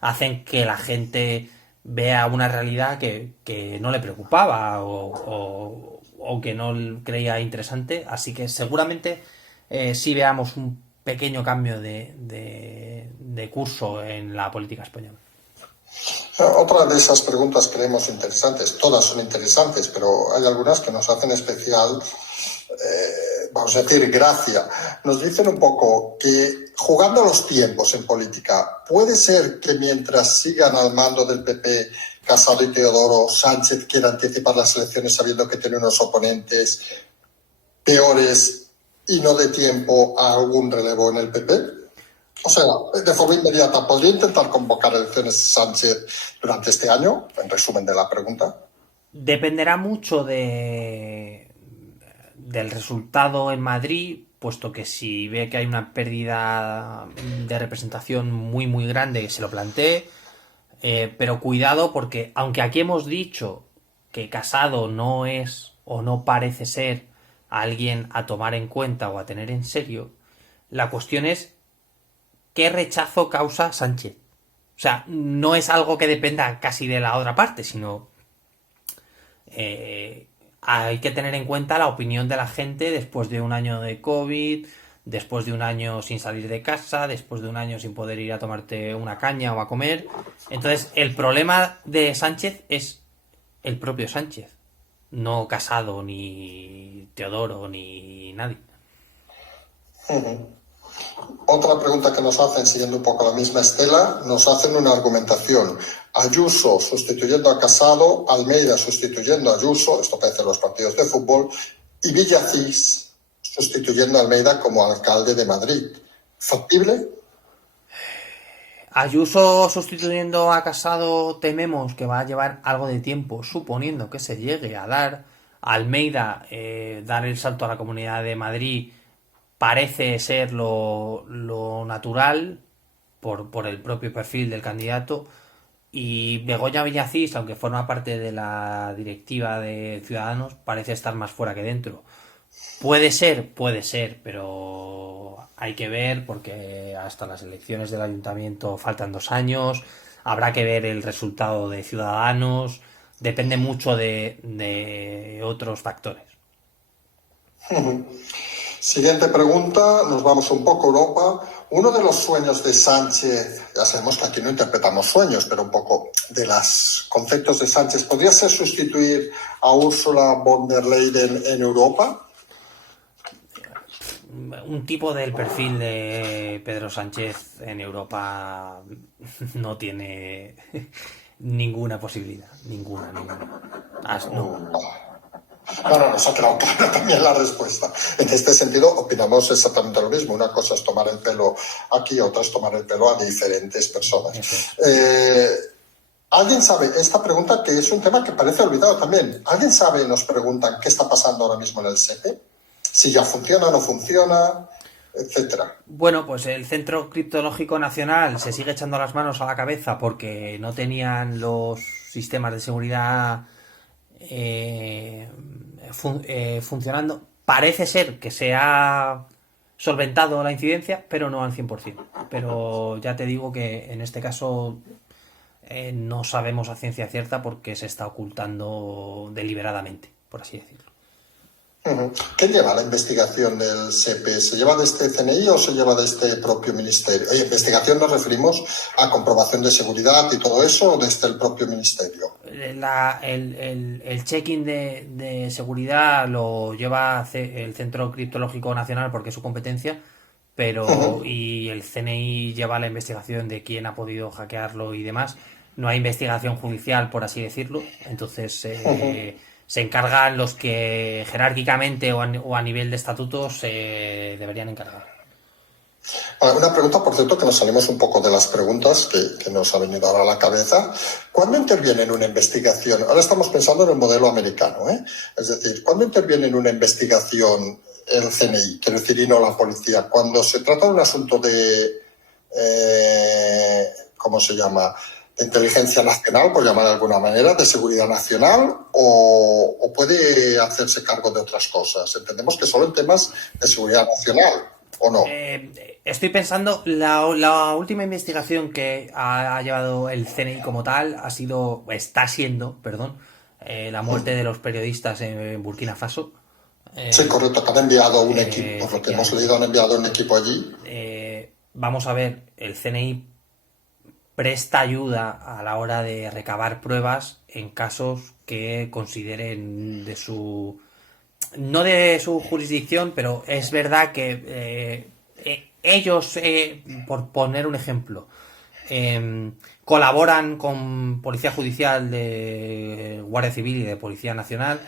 hacen que la gente vea una realidad que no le preocupaba o que no creía interesante. Así que seguramente sí veamos un pequeño cambio de curso en la política española. Otra de esas preguntas creemos interesantes, todas son interesantes, pero hay algunas que nos hacen especial, vamos a decir, gracia. Nos dicen un poco que jugando los tiempos en política, ¿puede ser que mientras sigan al mando del PP Casado y Teodoro, Sánchez quiera anticipar las elecciones sabiendo que tiene unos oponentes peores y no dé tiempo a algún relevo en el PP? O sea, de forma inmediata, ¿podría intentar convocar elecciones Sánchez durante este año? En resumen de la pregunta. Dependerá mucho del resultado en Madrid, puesto que si ve que hay una pérdida de representación muy muy grande, se lo plantee. Pero cuidado, porque aunque aquí hemos dicho que Casado no es o no parece ser alguien a tomar en cuenta o a tener en serio, la cuestión es ¿qué rechazo causa Sánchez? O sea, no es algo que dependa casi de la otra parte, sino hay que tener en cuenta la opinión de la gente después de un año de COVID, después de un año sin salir de casa, después de un año sin poder ir a tomarte una caña o a comer. Entonces, el problema de Sánchez es el propio Sánchez, no Casado, ni Teodoro, ni nadie. Otra pregunta que nos hacen, siguiendo un poco la misma estela, nos hacen una argumentación. Ayuso sustituyendo a Casado, Almeida sustituyendo a Ayuso, esto parece los partidos de fútbol, y Villacís sustituyendo a Almeida como alcalde de Madrid. ¿Factible? Ayuso sustituyendo a Casado, tememos que va a llevar algo de tiempo, suponiendo que se llegue a dar. Almeida, dar el salto a la Comunidad de Madrid parece ser lo natural por el propio perfil del candidato. Y Begoña Villacís, aunque forma parte de la directiva de Ciudadanos, parece estar más fuera que dentro. Puede ser, pero hay que ver porque hasta las elecciones del ayuntamiento faltan 2 años, habrá que ver el resultado de Ciudadanos, depende mucho de otros factores. Siguiente pregunta, nos vamos un poco a Europa. Uno de los sueños de Sánchez, ya sabemos que aquí no interpretamos sueños, pero un poco de los conceptos de Sánchez, ¿podría ser sustituir a Ursula von der Leyen en Europa? Un tipo del perfil de Pedro Sánchez en Europa no tiene ninguna posibilidad, ninguna. No. No, nos ha quedado clara también la respuesta. En este sentido, opinamos exactamente lo mismo. Una cosa es tomar el pelo aquí, otra es tomar el pelo a diferentes personas. ¿Alguien sabe? Esta pregunta, que es un tema que parece olvidado también. ¿Alguien sabe, nos preguntan, qué está pasando ahora mismo en el SEPE? Si ya funciona, no funciona, etcétera. Bueno, pues el Centro Criptológico Nacional se sigue echando las manos a la cabeza porque no tenían los sistemas de seguridad funcionando. Parece ser que se ha solventado la incidencia, pero no al 100%. Pero ya te digo que en este caso no sabemos a ciencia cierta porque se está ocultando deliberadamente, por así decirlo. ¿Qué lleva la investigación del SEPE? ¿Se lleva de este CNI o se lleva de este propio ministerio? ¿Investigación nos referimos a comprobación de seguridad y todo eso o desde el propio ministerio? El check-in de seguridad lo lleva el Centro Criptológico Nacional porque es su competencia, pero y el CNI lleva la investigación de quién ha podido hackearlo y demás. No hay investigación judicial, por así decirlo, entonces se encargan los que jerárquicamente o a nivel de estatutos se deberían encargar. Una pregunta, por cierto, que nos salimos un poco de las preguntas que nos ha venido ahora a la cabeza. ¿Cuándo interviene en una investigación? Ahora estamos pensando en el modelo americano, ¿eh? Es decir, ¿cuándo interviene en una investigación el CNI? Quiero decir, y no la policía. Cuando se trata de un asunto de, ¿cómo se llama?, de inteligencia nacional, por llamar de alguna manera, de seguridad nacional, o puede hacerse cargo de otras cosas. Entendemos que solo en temas de seguridad nacional, ¿o no? Estoy pensando, la última investigación que ha llevado el CNI como tal está siendo, la muerte de los periodistas en Burkina Faso. Sí, correcto, que han enviado un equipo, por lo que hemos leído, han enviado un equipo allí. Vamos a ver, el CNI presta ayuda a la hora de recabar pruebas en casos que consideren no de su jurisdicción, pero es verdad que ellos, por poner un ejemplo, colaboran con Policía Judicial de Guardia Civil y de Policía Nacional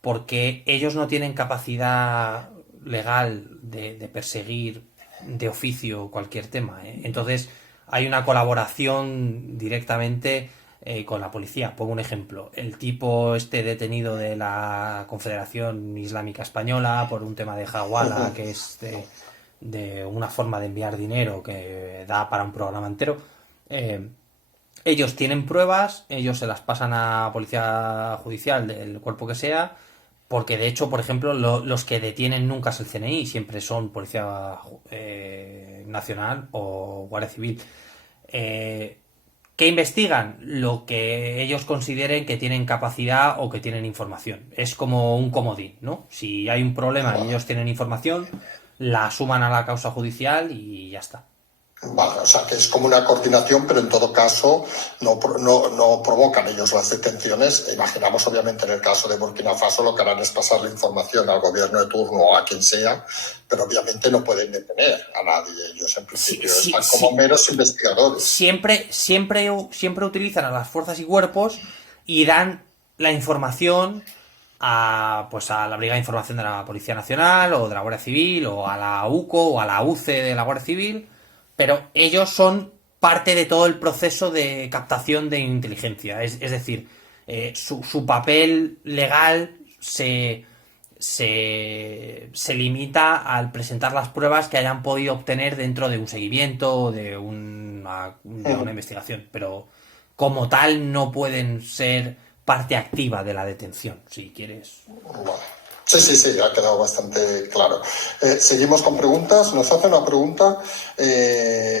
porque ellos no tienen capacidad legal de perseguir de oficio cualquier tema. Entonces hay una colaboración directamente con la policía. Pongo un ejemplo. El tipo detenido de la Confederación Islámica Española por un tema de Hawala, que es de una forma de enviar dinero que da para un programa entero. Ellos tienen pruebas, ellos se las pasan a Policía Judicial del cuerpo que sea, porque de hecho, por ejemplo, los que detienen nunca es el CNI, siempre son Policía Nacional o Guardia Civil. ¿Qué investigan? Lo que ellos consideren que tienen capacidad o que tienen información. Es como un comodín, ¿no? Si hay un problema y ellos tienen información, la suman a la causa judicial y ya está. Vale, o sea que es como una coordinación, pero en todo caso no provocan ellos las detenciones. Imaginamos, obviamente, en el caso de Burkina Faso lo que harán es pasar la información al gobierno de turno o a quien sea, pero obviamente no pueden detener a nadie. Ellos en principio están como meros investigadores. Siempre utilizan a las fuerzas y cuerpos y dan la información pues a la Brigada de Información de la Policía Nacional o de la Guardia Civil o a la UCO o a la UCE de la Guardia Civil, pero ellos son parte de todo el proceso de captación de inteligencia. Es decir, su papel legal se limita al presentar las pruebas que hayan podido obtener dentro de un seguimiento o de una investigación, pero como tal no pueden ser parte activa de la detención, si quieres. Vale. Sí, ha quedado bastante claro. Seguimos con preguntas. Nos hace una pregunta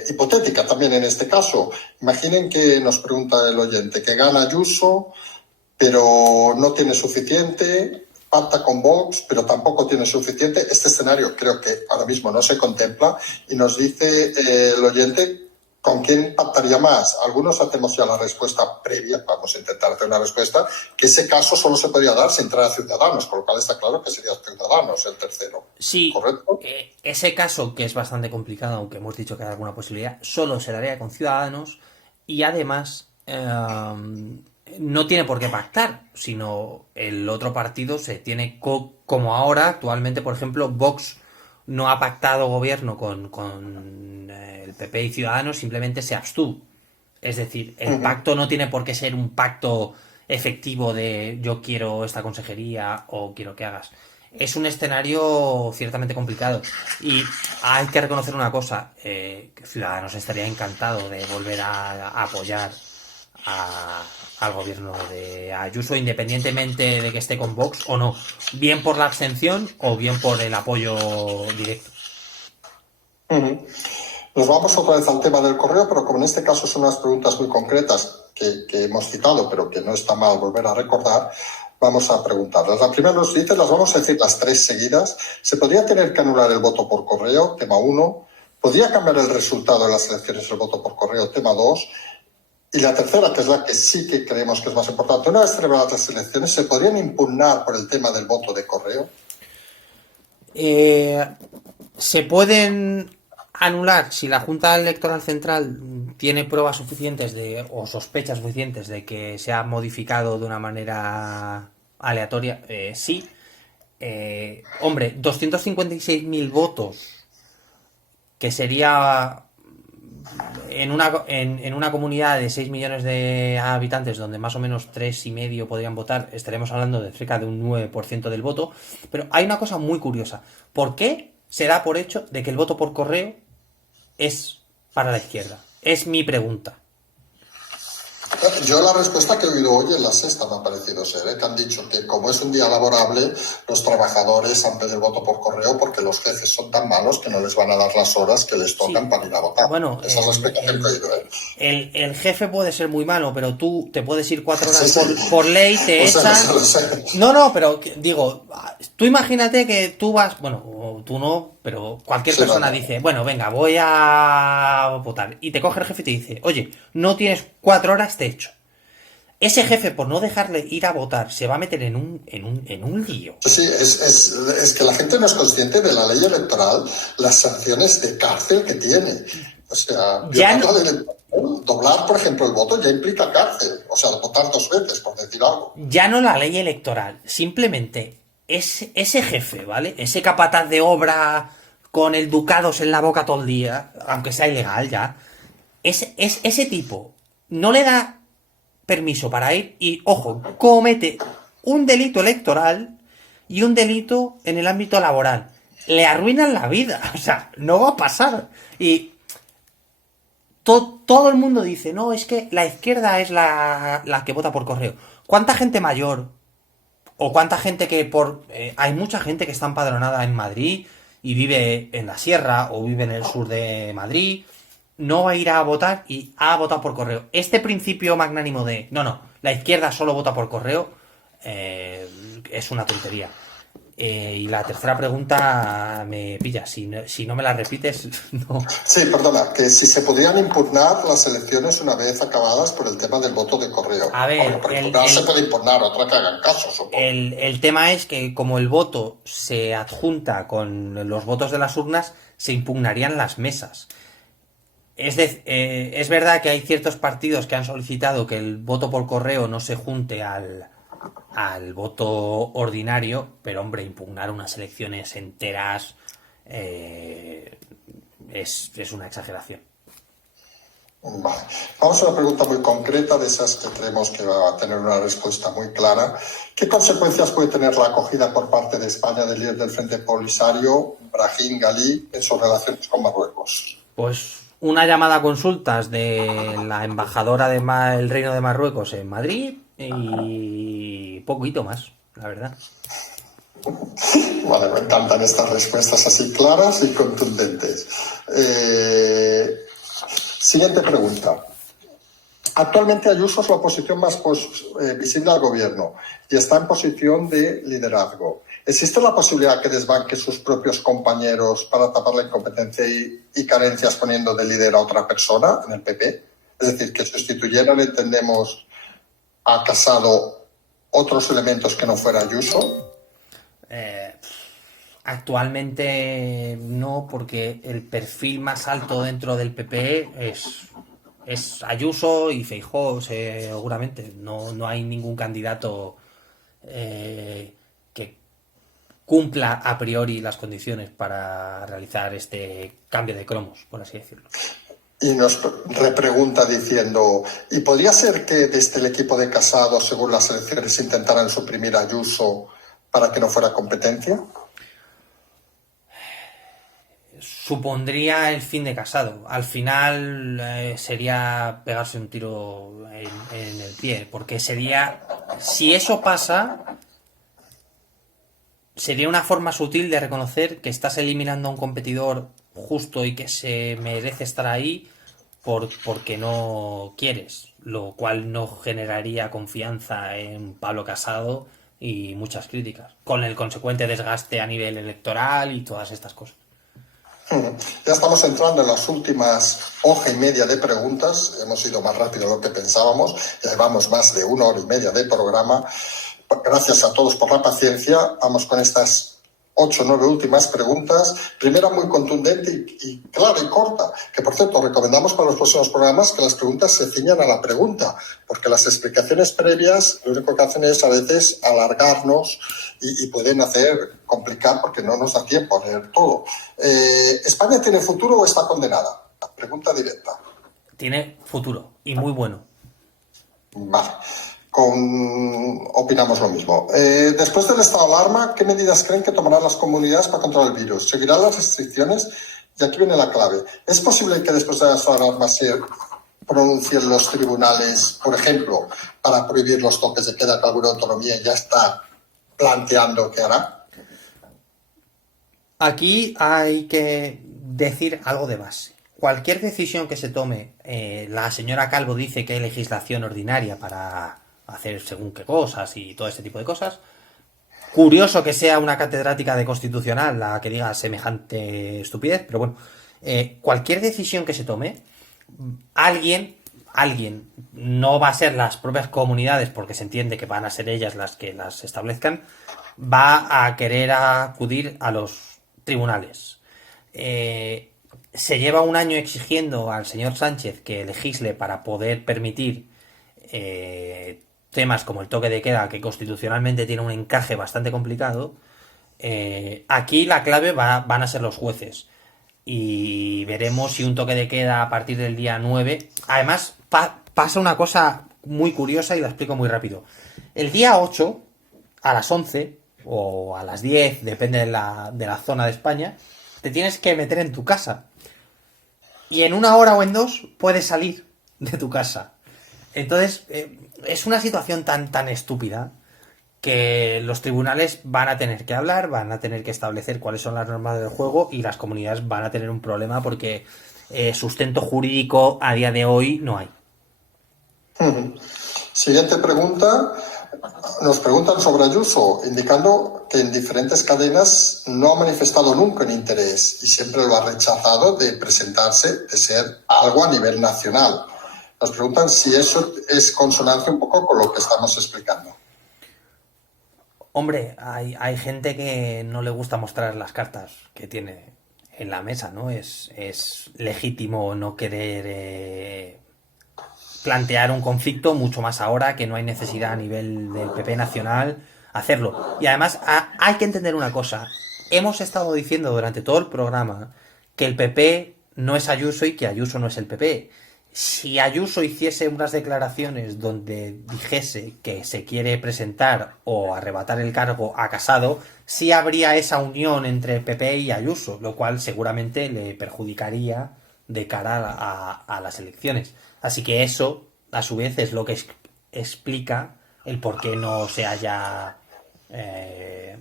hipotética también en este caso. Imaginen que nos pregunta el oyente que gana Ayuso, pero no tiene suficiente, pacta con Vox, pero tampoco tiene suficiente. Este escenario creo que ahora mismo no se contempla y nos dice el oyente con quién pactaría más. Algunos hacemos ya la respuesta previa, vamos a intentar hacer una respuesta, que ese caso solo se podría dar si entrara Ciudadanos, con lo cual está claro que sería Ciudadanos el tercero. Sí, ¿Correcto? Ese caso, que es bastante complicado, aunque hemos dicho que hay alguna posibilidad, solo se daría con Ciudadanos y además no tiene por qué pactar, sino el otro partido se tiene como ahora, actualmente, por ejemplo, Vox no ha pactado gobierno con el PP y Ciudadanos, simplemente se abstuvo. Es decir, el pacto no tiene por qué ser un pacto efectivo de yo quiero esta consejería o quiero que hagas. Es un escenario ciertamente complicado y hay que reconocer una cosa, que Ciudadanos estaría encantado de volver a apoyar al gobierno de Ayuso, independientemente de que esté con Vox o no, bien por la abstención o bien por el apoyo directo. Nos vamos otra vez al tema del correo, pero como en este caso son unas preguntas muy concretas que hemos citado, pero que no está mal volver a recordar, vamos a preguntarlas. La primera nos dice, las vamos a decir las tres seguidas. ¿Se podría tener que anular el voto por correo? Tema 1. ¿Podría cambiar el resultado de las elecciones el voto por correo? Tema 2. Y la tercera, que es la que sí que creemos que es más importante, una vez celebradas las elecciones, ¿se podrían impugnar por el tema del voto de correo? Se pueden anular si la Junta Electoral Central tiene pruebas suficientes o sospechas suficientes de que se ha modificado de una manera aleatoria. Sí. Hombre, 256.000 votos, que sería en una comunidad de 6 millones de habitantes, donde más o menos 3,5 podrían votar, estaremos hablando de cerca de un 9% del voto. Pero hay una cosa muy curiosa. ¿Por qué se da por hecho de que el voto por correo es para la izquierda? Es mi pregunta. Yo la respuesta que he oído hoy en la sexta me ha parecido ser, que han dicho que como es un día laborable, los trabajadores han pedido el voto por correo porque los jefes son tan malos que no les van a dar las horas que les tocan para ir a votar. Bueno, esa es la explicación que he oído. El jefe puede ser muy malo, pero tú te puedes ir 4 horas por ley, te echan... No, pero digo, tú imagínate que tú vas, bueno, tú no, pero cualquier persona dice, bueno, venga, voy a votar, y te coge el jefe y te dice, oye, no tienes 4 horas, te echo. Ese jefe, por no dejarle ir a votar, se va a meter en un lío. Sí, es que la gente no es consciente de la ley electoral, las sanciones de cárcel que tiene. O sea, doblar, por ejemplo, el voto ya implica cárcel. O sea, votar 2 veces, por decir algo. Ya no la ley electoral, simplemente ese jefe, ¿vale? Ese capataz de obra con el ducados en la boca todo el día, aunque sea ilegal ya, ese tipo no le da permiso para ir y, ojo, comete un delito electoral y un delito en el ámbito laboral. Le arruinan la vida, o sea, no va a pasar. Y todo el mundo dice, no, es que la izquierda es la que vota por correo. ¿Cuánta gente mayor o cuánta gente hay mucha gente que está empadronada en Madrid y vive en la sierra o vive en el sur de Madrid, no va a ir a votar y ha votado por correo? Este principio magnánimo de no, la izquierda solo vota por correo, es una tontería. Y la tercera pregunta me pilla, si no me la repites, no. Sí, perdona, que si se podrían impugnar las elecciones una vez acabadas por el tema del voto de correo. A ver, no se puede impugnar, otra que hagan caso, supongo. El tema es que como el voto se adjunta con los votos de las urnas, se impugnarían las mesas. Es verdad que hay ciertos partidos que han solicitado que el voto por correo no se junte al al voto ordinario, pero hombre, impugnar unas elecciones enteras es una exageración. Vale. Vamos a una pregunta muy concreta, de esas que creemos que va a tener una respuesta muy clara. ¿Qué consecuencias puede tener la acogida por parte de España del líder del Frente Polisario, Brahim Ghali, en sus relaciones con Marruecos? Pues una llamada a consultas de la embajadora del Reino de Marruecos en Madrid y poquito más, la verdad. Vale, me encantan estas respuestas así claras y contundentes. Siguiente pregunta. Actualmente Ayuso es la oposición más visible al gobierno y está en posición de liderazgo. ¿Existe la posibilidad que desbanque sus propios compañeros para tapar la incompetencia y carencias poniendo de líder a otra persona en el PP? Es decir, que sustituyeran, entendemos, a Casado otros elementos que no fuera Ayuso. Actualmente no, porque el perfil más alto dentro del PP es Ayuso y Feijóo, seguramente. No hay ningún candidato que cumpla a priori las condiciones para realizar este cambio de cromos, por así decirlo. Y nos repregunta diciendo, ¿y podría ser que desde el equipo de Casado, según las elecciones, intentaran suprimir a Ayuso para que no fuera competencia? Supondría el fin de Casado. Al final sería pegarse un tiro en el pie, porque sería, si eso pasa, sería una forma sutil de reconocer que estás eliminando a un competidor justo y que se merece estar ahí porque no quieres, lo cual no generaría confianza en Pablo Casado y muchas críticas, con el consecuente desgaste a nivel electoral y todas estas cosas. Ya estamos entrando en las últimas hoja y media de preguntas. Hemos ido más rápido de lo que pensábamos. Ya llevamos más de 1 hora y media de programa. Gracias a todos por la paciencia. Vamos con estas 8 o 9 últimas preguntas. Primera muy contundente y clara y corta, que por cierto recomendamos para los próximos programas que las preguntas se ciñan a la pregunta, porque las explicaciones previas lo único que hacen es a veces alargarnos y pueden hacer complicar porque no nos da tiempo a leer todo. ¿España tiene futuro o está condenada? Pregunta directa. Tiene futuro y muy bueno. Vale. Opinamos lo mismo. Después del estado de alarma, ¿qué medidas creen que tomarán las comunidades para controlar el virus? ¿Seguirán las restricciones? Y aquí viene la clave. ¿Es posible que después de la estado de alarma se pronuncien los tribunales, por ejemplo, para prohibir los toques de queda que alguna autonomía ya está planteando que hará? Aquí hay que decir algo de base. Cualquier decisión que se tome, la señora Calvo dice que hay legislación ordinaria para hacer según qué cosas y todo este tipo de cosas. Curioso que sea una catedrática de constitucional la que diga semejante estupidez, pero bueno, cualquier decisión que se tome, alguien, no va a ser las propias comunidades, porque se entiende que van a ser ellas las que las establezcan, va a querer acudir a los tribunales. Se lleva un año exigiendo al señor Sánchez que legisle para poder permitir temas como el toque de queda, que constitucionalmente tiene un encaje bastante complicado. Aquí la clave van a ser los jueces. Y veremos si un toque de queda a partir del día 9. Además, pasa una cosa muy curiosa y la explico muy rápido. El día 8, a las 11 o a las 10, depende de la zona de España, te tienes que meter en tu casa. Y en 1 hora o en 2 puedes salir de tu casa. Entonces, es una situación tan estúpida que los tribunales van a tener que hablar, van a tener que establecer cuáles son las normas del juego y las comunidades van a tener un problema porque sustento jurídico a día de hoy no hay. Siguiente pregunta. Nos preguntan sobre Ayuso, indicando que en diferentes cadenas no ha manifestado nunca un interés y siempre lo ha rechazado de presentarse, de ser algo a nivel nacional. Nos preguntan si eso es consonancia un poco con lo que estamos explicando. Hombre, hay gente que no le gusta mostrar las cartas que tiene en la mesa, ¿no? Es legítimo no querer plantear un conflicto, mucho más ahora que no hay necesidad a nivel del PP nacional hacerlo. Y además hay que entender una cosa. Hemos estado diciendo durante todo el programa que el PP no es Ayuso y que Ayuso no es el PP. Si Ayuso hiciese unas declaraciones donde dijese que se quiere presentar o arrebatar el cargo a Casado, sí habría esa unión entre PP y Ayuso, lo cual seguramente le perjudicaría de cara a las elecciones. Así que eso, a su vez, es lo que explica el por qué no se haya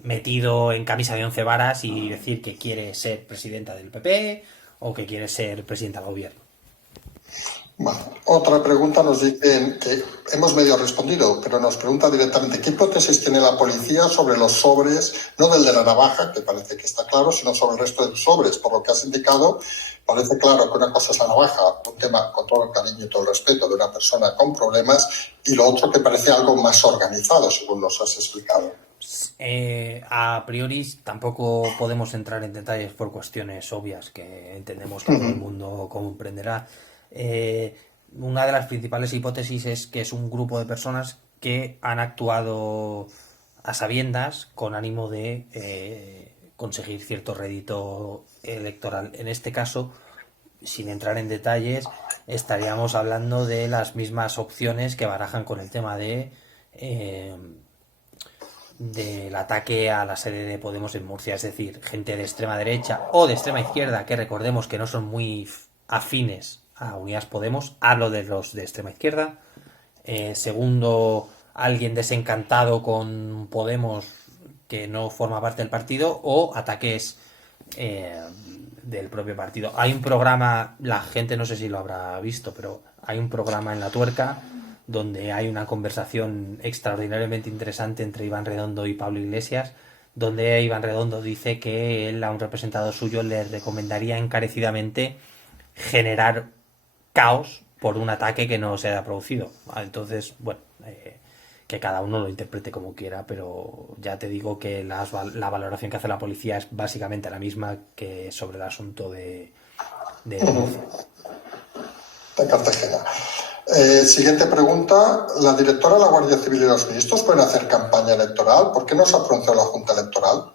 metido en camisa de 11 varas y decir que quiere ser presidenta del PP o que quiere ser presidenta del gobierno. Vale. Otra pregunta nos dicen que hemos medio respondido, pero nos pregunta directamente ¿qué hipótesis tiene la policía sobre los sobres, no del de la navaja, que parece que está claro, sino sobre el resto de sobres? Por lo que has indicado, parece claro que una cosa es la navaja, un tema con todo el cariño y todo el respeto de una persona con problemas, y lo otro que parece algo más organizado, según nos has explicado. A priori tampoco podemos entrar en detalles por cuestiones obvias que entendemos que todo el mundo comprenderá. Una de las principales hipótesis es que es un grupo de personas que han actuado a sabiendas con ánimo de conseguir cierto rédito electoral. En este caso, sin entrar en detalles, estaríamos hablando de las mismas opciones que barajan con el tema del ataque a la sede de Podemos en Murcia, es decir, gente de extrema derecha o de extrema izquierda, que recordemos que no son muy afines a Unidas Podemos, hablo de los de extrema izquierda. Segundo, alguien desencantado con Podemos que no forma parte del partido, o ataques del propio partido. Hay un programa, la gente no sé si lo habrá visto, pero hay un programa en La Tuerca donde hay una conversación extraordinariamente interesante entre Iván Redondo y Pablo Iglesias, donde Iván Redondo dice que él a un representado suyo le recomendaría encarecidamente generar caos por un ataque que no se haya producido. Entonces, bueno, que cada uno lo interprete como quiera, pero ya te digo que la valoración que hace la policía es básicamente la misma que sobre el asunto de Cartagena. Siguiente pregunta. ¿La directora de la Guardia Civil y los ministros pueden hacer campaña electoral? ¿Por qué no se ha pronunciado la Junta Electoral?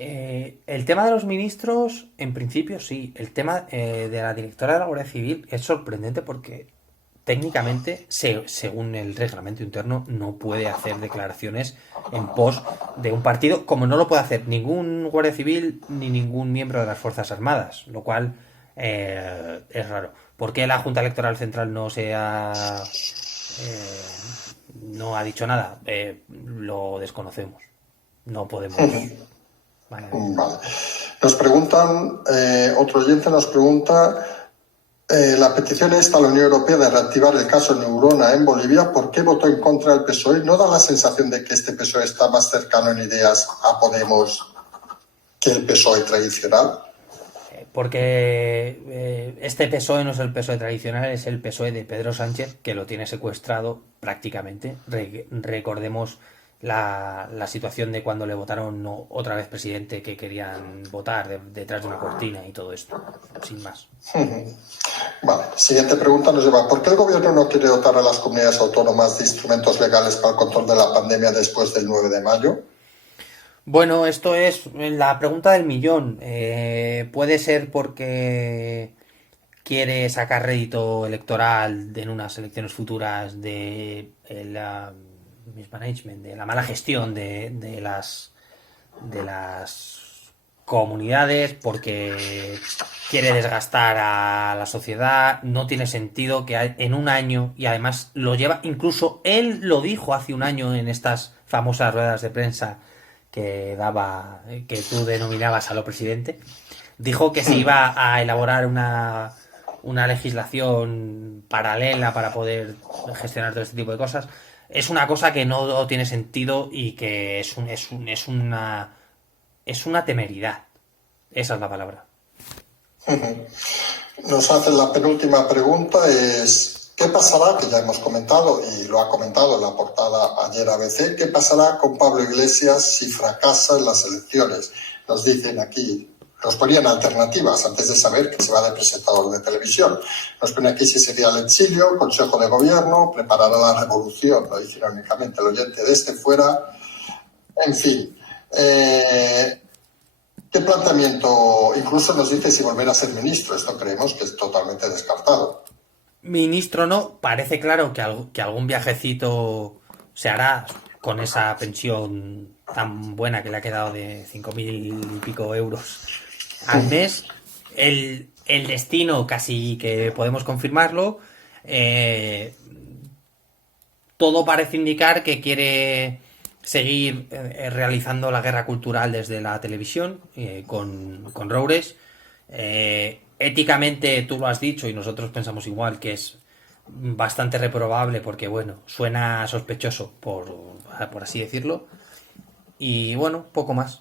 El tema de los ministros, en principio sí. El tema de la directora de la Guardia Civil es sorprendente porque técnicamente, según el reglamento interno, no puede hacer declaraciones en pos de un partido, como no lo puede hacer ningún Guardia Civil ni ningún miembro de las Fuerzas Armadas, lo cual es raro. ¿Por qué la Junta Electoral Central no ha dicho nada? Lo desconocemos. No podemos... Vale. Nos preguntan, otro oyente nos pregunta, la petición esta a la Unión Europea de reactivar el caso Neurona en Bolivia, ¿por qué votó en contra el PSOE? ¿No da la sensación de que este PSOE está más cercano en ideas a Podemos que el PSOE tradicional? Porque este PSOE no es el PSOE tradicional, es el PSOE de Pedro Sánchez, que lo tiene secuestrado prácticamente. Recordemos la situación de cuando le votaron otra vez presidente, que querían votar detrás de una cortina y todo esto, sin más. Vale, siguiente pregunta nos lleva, ¿por qué el gobierno no quiere dotar a las comunidades autónomas de instrumentos legales para el control de la pandemia después del 9 de mayo? Bueno, esto es la pregunta del millón. Puede ser porque quiere sacar rédito electoral en unas elecciones futuras de la mismanagement, de la mala gestión de las comunidades, porque quiere desgastar a la sociedad. No tiene sentido que en un año, y además lo lleva, incluso él lo dijo hace un año en estas famosas ruedas de prensa que tú denominabas a lo presidente, dijo que se iba a elaborar una legislación paralela para poder gestionar todo este tipo de cosas. Es una cosa que no tiene sentido y que es una temeridad. Esa es la palabra. Nos hacen la penúltima pregunta, es ¿qué pasará? Que ya hemos comentado y lo ha comentado en la portada ayer ABC, ¿qué pasará con Pablo Iglesias si fracasa en las elecciones? Nos dicen aquí Nos ponían alternativas antes de saber que se va de presentador de televisión. Nos ponían aquí si sería el exilio, Consejo de Gobierno, preparar a la revolución, lo dice irónicamente, el oyente de este fuera. En fin, ¿qué planteamiento? Incluso nos dice si volver a ser ministro. Esto creemos que es totalmente descartado. Ministro no, parece claro que algún viajecito se hará con esa pensión tan buena que le ha quedado de 5.000 y pico euros al mes. El destino casi que podemos confirmarlo. Todo parece indicar que quiere seguir realizando la guerra cultural desde la televisión con Roures. Éticamente, tú lo has dicho y nosotros pensamos igual, que es bastante reprobable porque, bueno, suena sospechoso, por así decirlo. Y bueno, poco más.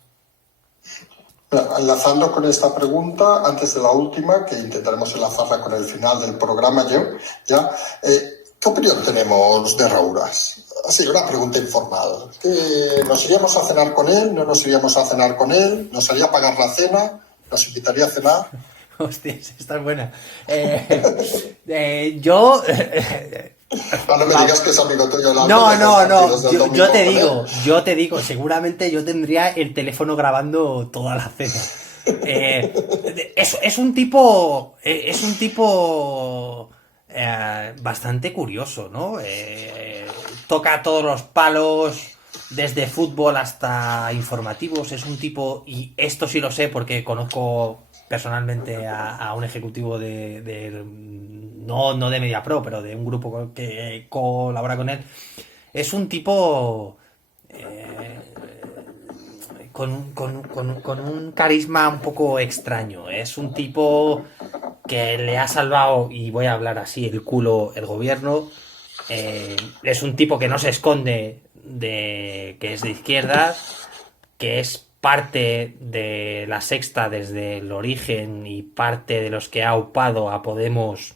Enlazando con esta pregunta, antes de la última, que intentaremos enlazarla con el final del programa, ¿qué opinión tenemos de Roures? Así, una pregunta informal. ¿Nos iríamos a cenar con él? ¿No nos iríamos a cenar con él? ¿Nos haría pagar la cena? ¿Nos invitaría a cenar? Hostias, esta es buena. Yo... No me digas que es amigo tuyo. No. Yo te digo, seguramente yo tendría el teléfono grabando toda la cena. Es un tipo bastante curioso, ¿no? Toca todos los palos, desde fútbol hasta informativos. Es un tipo, y esto sí lo sé porque conozco personalmente a un ejecutivo no de MediaPro, pero de un grupo que colabora con él. Es un tipo con un carisma un poco extraño. Es un tipo que le ha salvado, y voy a hablar así, el culo el gobierno. Es un tipo que no se esconde de que es de izquierdas, que es parte de la Sexta desde el origen y parte de los que ha aupado a Podemos,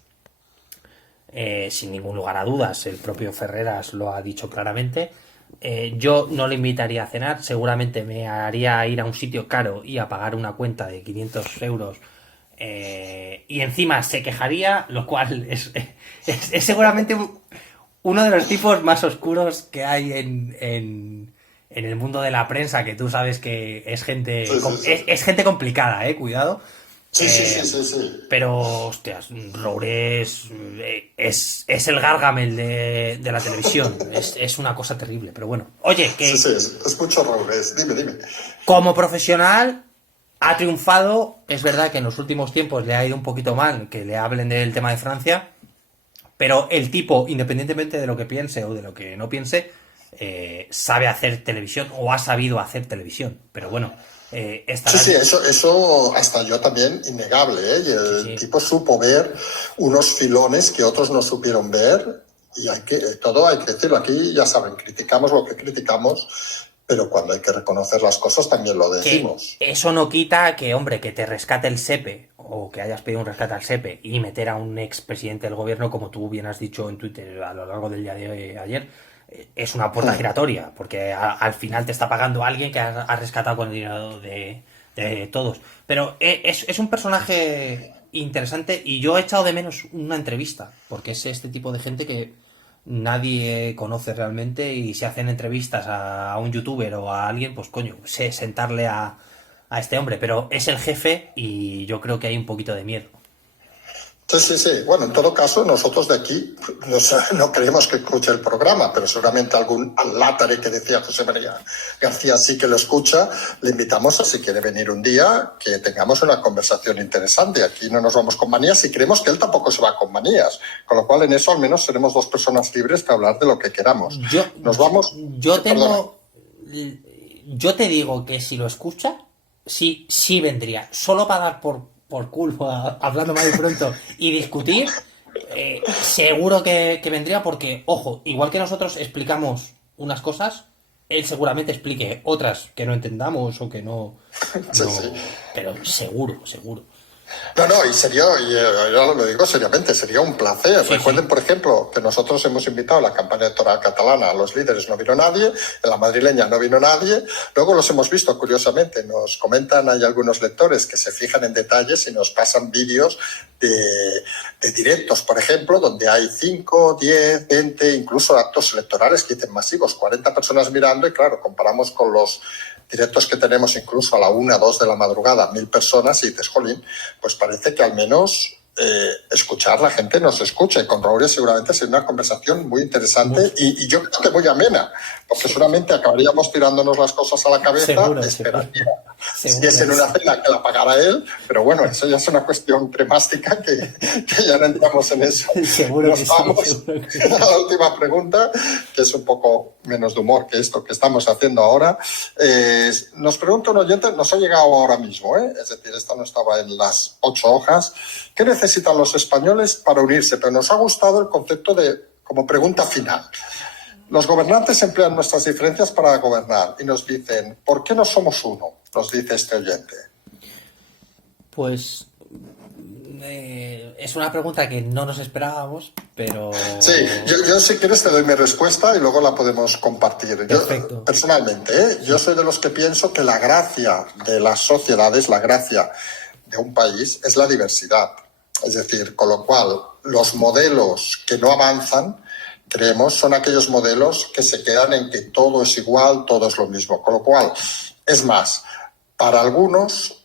sin ningún lugar a dudas. El propio Ferreras lo ha dicho claramente. Yo no le invitaría a cenar, seguramente me haría ir a un sitio caro y a pagar una cuenta de 500 euros, y encima se quejaría, lo cual es seguramente uno de los tipos más oscuros que hay en el mundo de la prensa, que tú sabes que es gente es gente complicada, cuidado. Sí. Pero, hostias, Roures es el Gargamel de la televisión. Es una cosa terrible, pero bueno. Oye, que... Sí, es mucho Roures. Dime. Como profesional, ha triunfado. Es verdad que en los últimos tiempos le ha ido un poquito mal que le hablen del tema de Francia, pero el tipo, independientemente de lo que piense o de lo que no piense, sabe hacer televisión o ha sabido hacer televisión. Pero bueno... Sí, eso hasta yo también, innegable, ¿eh? Y el tipo supo ver unos filones que otros no supieron ver, y hay que decirlo. Aquí, ya saben, criticamos lo que criticamos, pero cuando hay que reconocer las cosas también lo decimos. Que eso no quita que, hombre, que te rescate el SEPE, o que hayas pedido un rescate al SEPE y meter a un expresidente del gobierno, como tú bien has dicho en Twitter a lo largo del día de ayer. Es una puerta giratoria, porque al final te está pagando alguien que ha rescatado con el dinero de todos. Pero es un personaje interesante, y yo he echado de menos una entrevista, porque es este tipo de gente que nadie conoce realmente, y si hacen entrevistas a un youtuber o a alguien, pues coño, sé sentarle a este hombre, pero es el jefe y yo creo que hay un poquito de miedo. Sí. Bueno, en todo caso, nosotros de aquí no queremos que escuche el programa, pero seguramente algún alátare que decía José María García sí que lo escucha. Le invitamos a, si quiere venir un día, que tengamos una conversación interesante. Aquí no nos vamos con manías, y creemos que él tampoco se va con manías. Con lo cual, en eso al menos seremos dos personas libres para hablar de lo que queramos. Yo te digo que si lo escucha, sí vendría. Solo para dar por culo, hablando mal y pronto, y discutir, seguro que vendría, porque, ojo, igual que nosotros explicamos unas cosas, él seguramente explique otras que no entendamos o que no. Sí. Pero seguro. No, y sería, yo lo digo seriamente, sería un placer. Sí, Recuerden, sí. por ejemplo, que nosotros hemos invitado a la campaña electoral catalana a los líderes, no vino nadie, en la madrileña no vino nadie, luego los hemos visto, curiosamente, nos comentan, hay algunos lectores que se fijan en detalles y nos pasan vídeos de directos, por ejemplo, donde hay 5, 10, 20, incluso actos electorales que dicen masivos, 40 personas mirando y claro, comparamos con los directos que tenemos incluso a la 1, 2 de la madrugada, 1000 personas, y dices, jolín, pues parece que al menos escuchar, la gente nos escucha. Y con Raúl seguramente sería una conversación muy interesante y yo creo que muy amena, porque seguramente acabaríamos tirándonos las cosas a la cabeza. Seguro, Esperaría, seguro. si es en una cena, que la pagara él, pero bueno, eso ya es una cuestión cremástica que ya no entramos en eso. Seguro Nos que vamos sí, seguro que sí. a la última pregunta, que es un poco menos de humor que esto que estamos haciendo ahora. Nos pregunta un oyente, nos ha llegado ahora mismo, es decir, esta no estaba en las 8 hojas. ¿Qué necesitan los españoles para unirse? Pero nos ha gustado el concepto de, como pregunta final. Los gobernantes emplean nuestras diferencias para gobernar y nos dicen, ¿por qué no somos uno? Nos dice este oyente. Pues es una pregunta que no nos esperábamos, pero... Sí, yo si quieres te doy mi respuesta y luego la podemos compartir. Perfecto. Yo, personalmente, yo soy de los que pienso que la gracia de las sociedades, la gracia de un país es la diversidad. Es decir, con lo cual los modelos que no avanzan, creemos, son aquellos modelos que se quedan en que todo es igual, todo es lo mismo. Con lo cual, es más, para algunos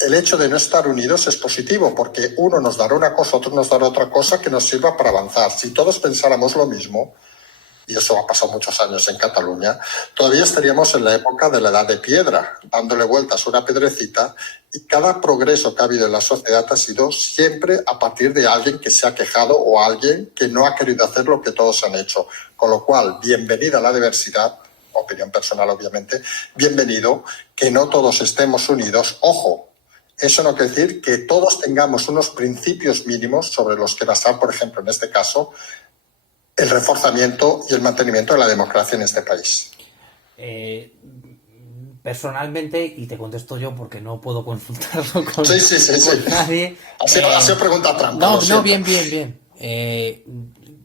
el hecho de no estar unidos es positivo, porque uno nos dará una cosa, otro nos dará otra cosa que nos sirva para avanzar. Si todos pensáramos lo mismo, y eso ha pasado muchos años en Cataluña, todavía estaríamos en la época de la edad de piedra, dándole vueltas a una piedrecita, y cada progreso que ha habido en la sociedad ha sido siempre a partir de alguien que se ha quejado o alguien que no ha querido hacer lo que todos han hecho. Con lo cual, bienvenida a la diversidad, opinión personal obviamente, bienvenido, que no todos estemos unidos. Ojo, eso no quiere decir que todos tengamos unos principios mínimos sobre los que basar, por ejemplo, en este caso, el reforzamiento y el mantenimiento de la democracia en este país. Personalmente, y te contesto yo porque no puedo consultarlo con Sí. nadie. Ha sido pregunta trampa. No, bien.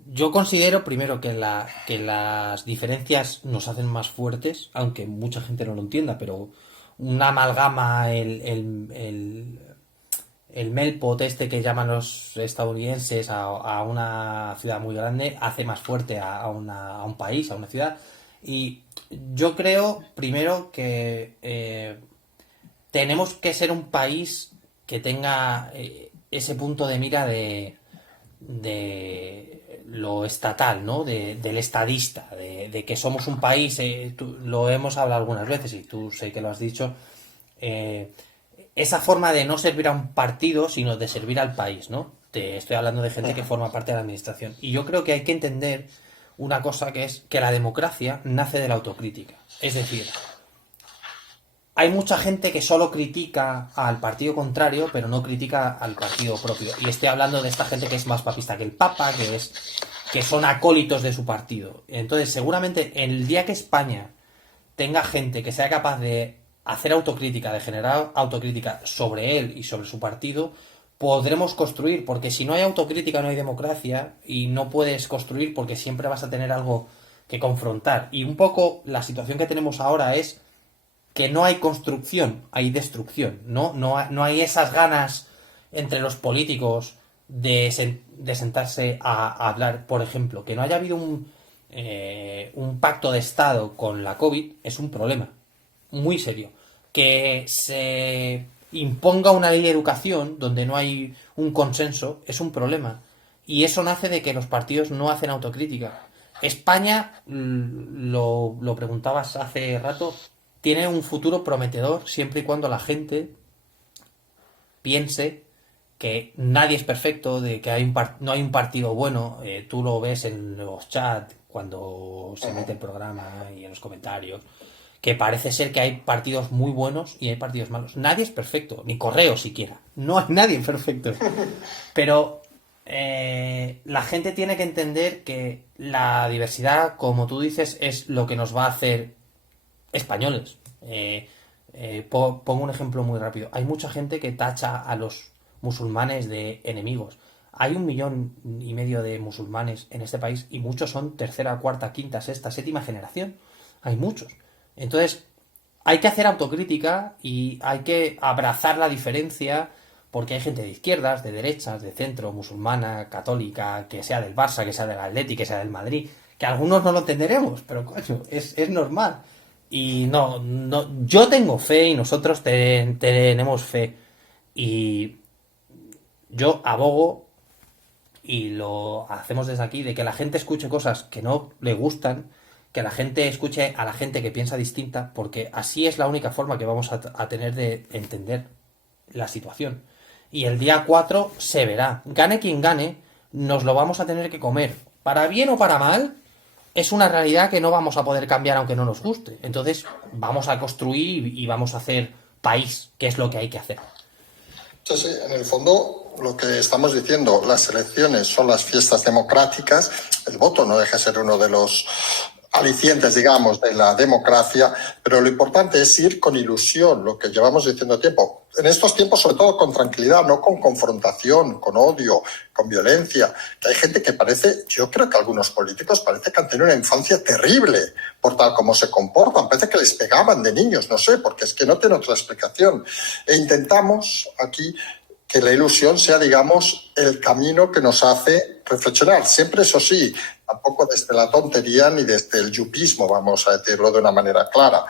Yo considero primero que las diferencias nos hacen más fuertes, aunque mucha gente no lo entienda, pero una amalgama, el meltpot este que llaman los estadounidenses a una ciudad muy grande hace más fuerte a un país, a una ciudad. Y yo creo primero que tenemos que ser un país que tenga ese punto de mira de lo estatal, ¿no? Del estadista, de que somos un país, lo hemos hablado algunas veces y tú sé que lo has dicho, esa forma de no servir a un partido, sino de servir al país, ¿no? Te estoy hablando de gente que forma parte de la administración. Y yo creo que hay que entender una cosa, que es que la democracia nace de la autocrítica. Es decir, hay mucha gente que solo critica al partido contrario, pero no critica al partido propio. Y estoy hablando de esta gente que es más papista que el Papa, que son acólitos de su partido. Entonces, seguramente el día que España tenga gente que sea capaz de hacer autocrítica, de generar autocrítica sobre él y sobre su partido, podremos construir, porque si no hay autocrítica no hay democracia y no puedes construir porque siempre vas a tener algo que confrontar. Y un poco la situación que tenemos ahora es que no hay construcción, hay destrucción, no hay esas ganas entre los políticos de sentarse a hablar. Por ejemplo, que no haya habido un pacto de Estado con la COVID es un problema muy serio. Que se imponga una ley de educación donde no hay un consenso es un problema. Y eso nace de que los partidos no hacen autocrítica. España, lo preguntabas hace rato, tiene un futuro prometedor siempre y cuando la gente piense que nadie es perfecto, de que no hay un partido bueno. Tú lo ves en los chats cuando se mete el programa y en los comentarios, que parece ser que hay partidos muy buenos y hay partidos malos. Nadie es perfecto, ni Correo siquiera. No hay nadie perfecto. Pero la gente tiene que entender que la diversidad, como tú dices, es lo que nos va a hacer españoles. Pongo un ejemplo muy rápido. Hay mucha gente que tacha a los musulmanes de enemigos. Hay 1,5 millones de musulmanes en este país y muchos son tercera, cuarta, quinta, sexta, séptima generación. Hay muchos. Entonces, hay que hacer autocrítica y hay que abrazar la diferencia, porque hay gente de izquierdas, de derechas, de centro, musulmana, católica, que sea del Barça, que sea del Atleti, que sea del Madrid, que algunos no lo entenderemos, pero coño, es normal. Y no, yo tengo fe y nosotros tenemos fe. Y yo abogo, y lo hacemos desde aquí, de que la gente escuche cosas que no le gustan, que la gente escuche a la gente que piensa distinta, porque así es la única forma que vamos a tener de entender la situación. Y el día 4 se verá. Gane quien gane, nos lo vamos a tener que comer. Para bien o para mal, es una realidad que no vamos a poder cambiar aunque no nos guste. Entonces, vamos a construir y vamos a hacer país, que es lo que hay que hacer. Sí, sí, en el fondo lo que estamos diciendo, las elecciones son las fiestas democráticas, el voto no deja de ser uno de los alicientes, digamos, de la democracia, pero lo importante es ir con ilusión, lo que llevamos diciendo tiempo. En estos tiempos, sobre todo, con tranquilidad, no con confrontación, con odio, con violencia. Que hay gente que parece, yo creo que algunos políticos parece que han tenido una infancia terrible por tal como se comportan. Parece que les pegaban de niños, no sé, porque es que no tiene otra explicación. E intentamos aquí que la ilusión sea, digamos, el camino que nos hace reflexionar. Siempre, eso sí, tampoco desde la tontería ni desde el yupismo, vamos a decirlo de una manera clara.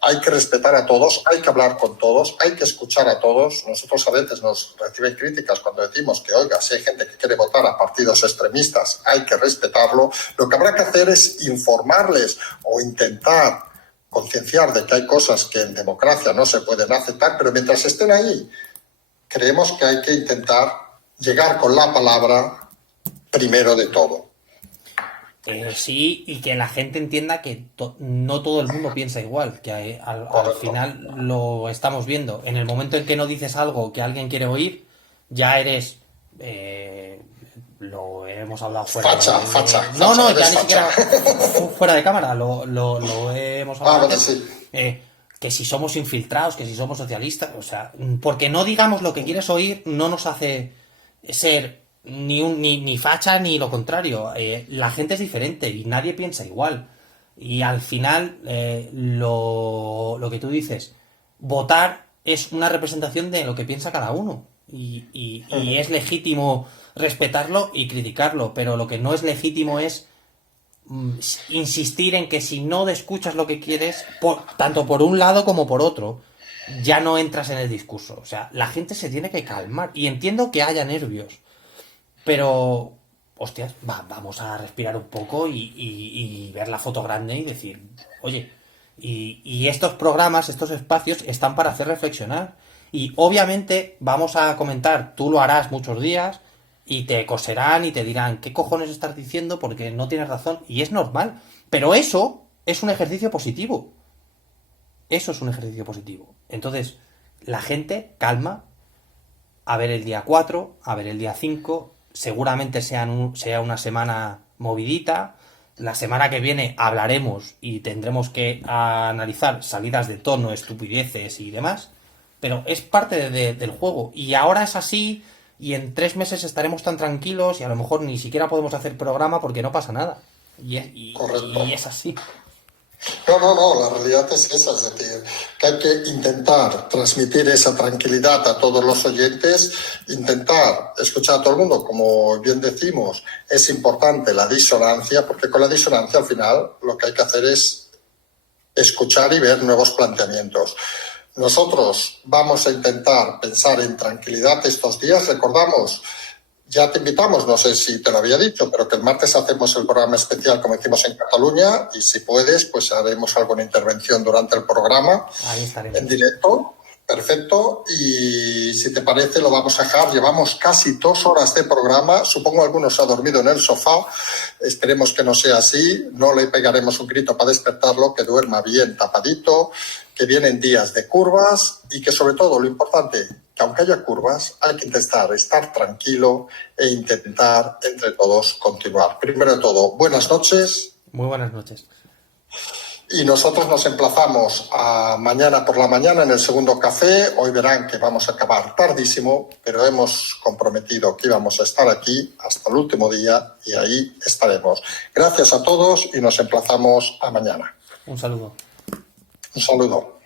Hay que respetar a todos, hay que hablar con todos, hay que escuchar a todos. Nosotros a veces nos reciben críticas cuando decimos que, oiga, si hay gente que quiere votar a partidos extremistas, hay que respetarlo. Lo que habrá que hacer es informarles o intentar concienciar de que hay cosas que en democracia no se pueden aceptar, pero mientras estén ahí, creemos que hay que intentar llegar con la palabra primero de todo. Sí, y que la gente entienda que no todo el mundo piensa igual, que al final lo estamos viendo. En el momento en que no dices algo que alguien quiere oír, ya eres... lo hemos hablado fuera facha. No, ya ni siquiera fuera de cámara, lo hemos hablado antes. Sí. Que si somos infiltrados, que si somos socialistas, o sea, porque no digamos lo que quieres oír no nos hace ser ni facha ni lo contrario. La gente es diferente y nadie piensa igual. Y al final, lo que tú dices, votar es una representación de lo que piensa cada uno. Y es legítimo respetarlo y criticarlo, pero lo que no es legítimo es insistir en que si no escuchas lo que quieres, tanto por un lado como por otro, ya no entras en el discurso. O sea, la gente se tiene que calmar. Y entiendo que haya nervios, pero, hostias, vamos a respirar un poco y ver la foto grande y decir, oye, y estos programas, estos espacios están para hacer reflexionar. Y obviamente vamos a comentar, tú lo harás muchos días, y te coserán y te dirán, ¿qué cojones estás diciendo? Porque no tienes razón. Y es normal. Pero eso es un ejercicio positivo. Eso es un ejercicio positivo. Entonces, la gente, calma, a ver el día 4, a ver el día 5. Seguramente sea una semana movidita. La semana que viene hablaremos y tendremos que analizar salidas de tono, estupideces y demás. Pero es parte del juego. Y ahora es así... Y en 3 meses estaremos tan tranquilos y a lo mejor ni siquiera podemos hacer programa porque no pasa nada. Y es así. No, la realidad es esa, es decir, que hay que intentar transmitir esa tranquilidad a todos los oyentes, intentar escuchar a todo el mundo, como bien decimos, es importante la disonancia, porque con la disonancia al final lo que hay que hacer es escuchar y ver nuevos planteamientos. Nosotros vamos a intentar pensar en tranquilidad estos días. Recordamos, ya te invitamos, no sé si te lo había dicho, pero que el martes hacemos el programa especial como hicimos en Cataluña y si puedes, pues haremos alguna intervención durante el programa. Ahí estaremos. En directo. Perfecto, y si te parece lo vamos a dejar. Llevamos casi 2 horas de programa, supongo algunos ha dormido en el sofá, esperemos que no sea así, no le pegaremos un grito para despertarlo, que duerma bien tapadito, que vienen días de curvas y que sobre todo lo importante, que aunque haya curvas, hay que intentar estar tranquilo e intentar entre todos continuar. Primero de todo, buenas noches. Muy buenas noches. Y nosotros nos emplazamos a mañana por la mañana en el segundo café. Hoy verán que vamos a acabar tardísimo, pero hemos comprometido que íbamos a estar aquí hasta el último día y ahí estaremos. Gracias a todos y nos emplazamos a mañana. Un saludo. Un saludo.